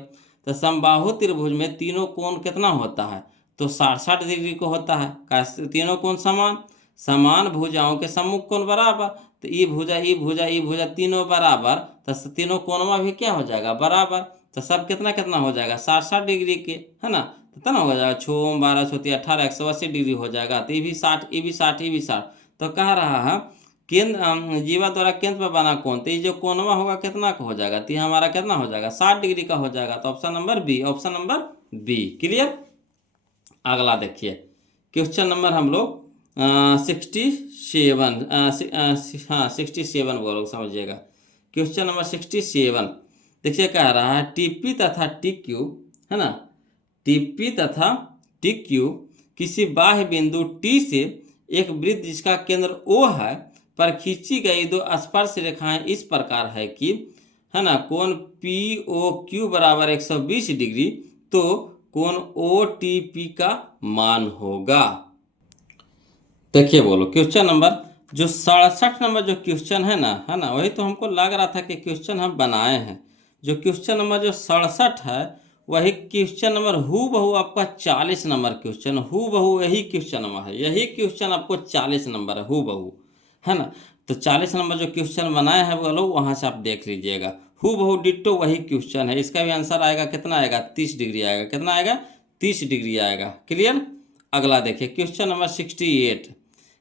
तो समबाहु त्रिभुज में तीनों कोण कितना होता है, तो 60 डिग्री को होता है। तीनों कोण समान, समान भुजाओं के सम्मुख कोण बराबर, तो ई भुजा तीनों बराबर, तो तीनों कोणों भी क्या हो जाएगा बराबर। तो सब कितना कितना हो जाएगा 60 डिग्री के, है ना। तो कितना हो जाएगा 6 12 6 18 180 डिग्री हो जाएगा। तो ये भी 60, ये भी 60, ये भी 60। तो कह रहा है केंद्र जीवा द्वारा केंद्र पर बना कोण, तो ये जो कोणवा होगा कितना का हो जाएगा, तो हमारा कितना हो जाएगा 60 डिग्री का हो जाएगा। तो option number B, option number B. Clear. अगला देखिए क्वेश्चन नंबर हम लोग 67 हाँ 67 बोलो, समझिएगा। क्वेश्चन नंबर 67 देखिए, कह रहा है टीपी तथा टीक्यू, है ना, टीपी तथा टीक्यू किसी बाह्य बिंदु टी से एक वृत्त जिसका केंद्र ओ है पर खींची गई दो स्पर्श रेखाएं इस प्रकार है कि, है ना, कोण पी ओ क्यू बराबर 120 डिग्री, तो कोण ओ टी पी का मान होगा। देखिए बोलो क्वेश्चन नंबर जो 67 नंबर जो क्वेश्चन है ना, वही तो हमको लग रहा था कि क्वेश्चन हम बनाए हैं। जो क्वेश्चन नंबर जो 67 है वही क्वेश्चन नंबर हूबहू आपका 40 नंबर क्वेश्चन, हूबहू यही क्वेश्चन नंबर है, यही क्वेश्चन आपको 40 नंबर है हूबहू, है ना। तो 40 नंबर जो क्वेश्चन बनाए हैं बोलो, वहाँ से आप देख लीजिएगा, हूबहू डिट्टो वही क्वेश्चन है। इसका भी आंसर आएगा कितना आएगा 30 डिग्री आएगा, कितना आएगा 30 डिग्री आएगा। क्लियर। अगला देखिए क्वेश्चन नंबर 68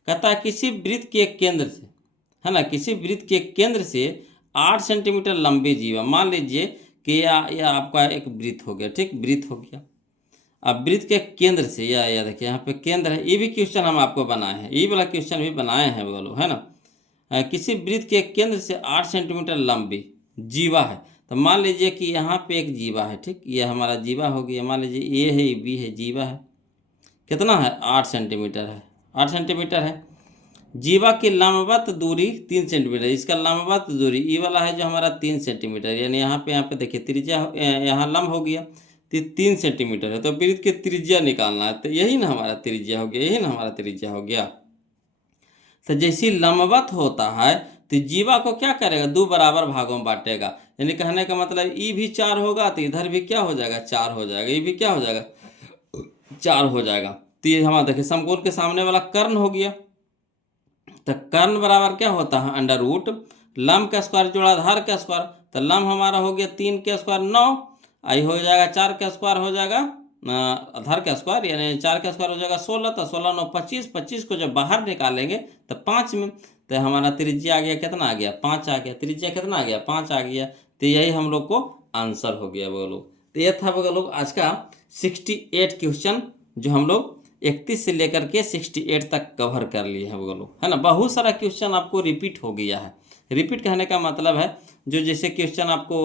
कहता है किसी वृत्त के केंद्र से, है ना, किसी वृत्त के केंद्र से 8 सेंटीमीटर लंबी जीवा, मान लीजिए कि यह आपका एक वृत्त हो गया, ठीक, वृत्त हो गया। अब वृत्त के केंद्र से या देखिए यहाँ पे केंद्र है, ये भी क्वेश्चन हम आपको बनाए हैं, ये वाला क्वेश्चन भी बनाए हैं बोलो, है ना। किसी वृत्त के केंद्र से 8 सेंटीमीटर लंबी जीवा है, तो मान लीजिए कि यहाँ पे एक जीवा है, ठीक, ये हमारा जीवा हो गया, मान लीजिए ए है, बी है, जीवा है, कितना है 8 सेंटीमीटर है, 8 सेंटीमीटर है। जीवा की लंबवत दूरी 3 सेंटीमीटर, इसका लंबवत दूरी ई वाला है जो हमारा 3 सेंटीमीटर, यानी यहाँ पे देखिए त्रिज्या यहाँ लंब हो गया तो 3 सेंटीमीटर है, तो वृत्त की त्रिज्या निकालना है, तो यही ना हमारा त्रिज्या हो गया, यही ना हमारा त्रिज्या हो गया। तो जैसी लंबवत होता है तो जीवा को क्या करेगा, 2 बराबर भागों में बांटेगा, यानी कहने का मतलब ई भी 4 होगा तो इधर भी क्या हो जाएगा, 4 हो जाएगा, ये भी क्या हो जाएगा, 4 हो जाएगा। तो ये हमारा देखिए समकोण के सामने वाला कर्ण हो गया, तो कर्ण बराबर क्या होता है, अंडर रूट लंब का स्क्वायर जोड़ा आधार का स्क्वायर, तो लंब हमारा हो गया 3 के स्क्वायर 9, आई हो जाएगा 4 का स्क्वायर हो जाएगा आधार का स्क्वायर, यानी 4 का स्क्वायर हो जाएगा 16, तो 16 9 25, 25 को जब बाहर निकालेंगे तो 5 में, तो हमारा त्रिज्या आ गया, कितना आ गया, 5 आ गया, त्रिज्या कितना आ गया, 5 आ गया, तो यही हम लोग को आंसर हो गया वो लोग। तो यह था वो लोग आज का 68 क्वेश्चन जो हम लोग 31 से लेकर के 68 तक कवर कर लिए हैं वो लोग, है ना। बहुत सारा क्वेश्चन आपको रिपीट हो गया है। रिपीट कहने का मतलब है जो जैसे क्वेश्चन आपको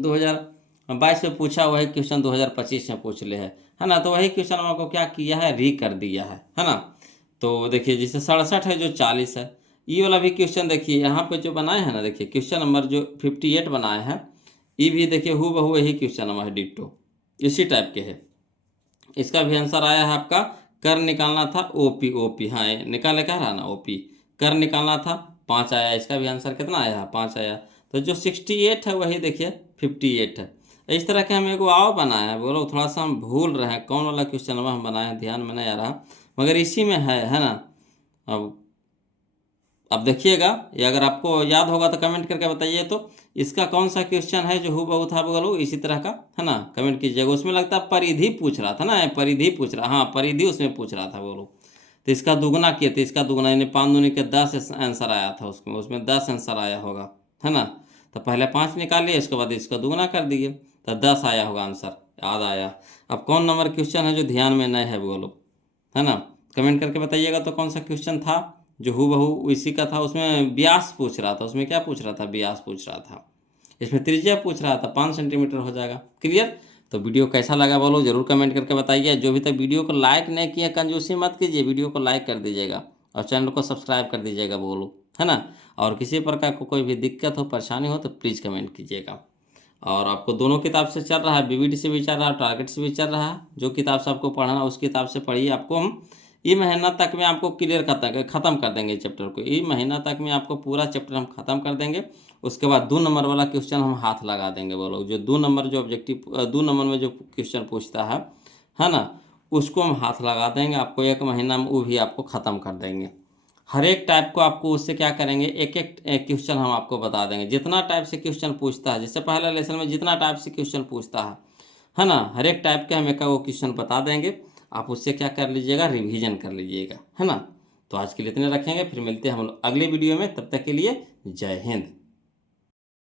2022 में पूछा वही क्वेश्चन 2025 में पूछ ले है ना, तो वही क्वेश्चन आपको क्या किया है, री कर दिया है ना। तो देखिए जैसे 67 है जो 40 है, ये वाला भी क्वेश्चन देखिए यहाँ पे जो बनाए हैं ना, देखिए क्वेश्चन नंबर जो 58 बनाए हैं, ये भी देखिए हूबहू यही क्वेश्चन नंबर है, डिट्टो इसी टाइप के है। इसका भी आंसर आया है आपका, कर निकालना था ओपी, ओपी हाँ निकाले कह रहा ना, ओपी कर निकालना था 5 आया, इसका भी आंसर कितना आया, 5 आया। तो जो 68 है वही देखिए 58 है। इस तरह के हम एगो आओ बनाए हैं, बोलो थोड़ा सा हम भूल रहे हैं कौन वाला क्वेश्चन हम बनाए हैं, ध्यान में नहीं आ रहा, मगर इसी में है ना। अब देखिएगा, ये अगर आपको याद होगा तो कमेंट करके बताइए, तो इसका कौन सा क्वेश्चन है जो हूबहू था बोलो इसी तरह का, है ना, कमेंट कीजिएगा। उसमें लगता है परिधि पूछ रहा था ना, परिधि पूछ रहा, हाँ परिधि उसमें पूछ रहा था बोलो, तो इसका दुगना किए थे, इसका दुगना यानी 5 दूनी के 10 आंसर आया था उसमें 10 आंसर आया होगा, है ना। तो पहले 5 निकालिए, इसके बाद इसका दुगना कर दिए तो 10 आया होगा आंसर, याद आया। अब कौन नंबर क्वेश्चन है जो ध्यान में नहीं है बोलो, है ना, कमेंट करके बताइएगा तो कौन सा क्वेश्चन था जो हूबहू इसी का था। उसमें व्यास पूछ रहा था, उसमें क्या पूछ रहा था, व्यास पूछ रहा था, इसमें त्रिज्या पूछ रहा था, 5 सेंटीमीटर हो जाएगा। क्लियर। तो वीडियो कैसा लगा बोलो जरूर कमेंट करके बताइए। जो भी तक वीडियो को लाइक नहीं किया कंजूसी मत कीजिए, वीडियो को लाइक कर दीजिएगा और चैनल को सब्सक्राइब कर दीजिएगा बोलो, है ना। और किसी प्रकार को कोई भी दिक्कत हो परेशानी हो तो प्लीज़ कमेंट कीजिएगा। और आपको दोनों किताब से चल रहा है, बीबीडी से भी चल रहा है, टारगेट से भी चल रहा है, जो किताब से आपको पढ़ना उस किताब से पढ़िए। आपको हम ये महीना तक में आपको क्लियर ख़त्म कर देंगे चैप्टर को, ये महीना तक में आपको पूरा चैप्टर हम ख़त्म कर देंगे। उसके बाद 2 नंबर वाला क्वेश्चन हम हाथ लगा देंगे बोलो, जो 2 नंबर जो ऑब्जेक्टिव 2 नंबर में जो क्वेश्चन पूछता है ना, उसको हम हाथ लगा देंगे। आपको 1 महीना में वो भी आपको ख़त्म कर देंगे। हर एक टाइप को आपको उससे क्या करेंगे, एक क्वेश्चन हम आपको बता देंगे, जितना टाइप से क्वेश्चन पूछता है, जैसे पहले लेसन में जितना टाइप से क्वेश्चन पूछता है ना, हर एक टाइप के हम एक वो क्वेश्चन बता देंगे। आप उससे क्या कर लीजिएगा, रिवीजन कर लीजिएगा, है ना। तो आज के लिए इतने रखेंगे, फिर मिलते हैं हम लोग अगले वीडियो में, तब तक के लिए जय हिंद।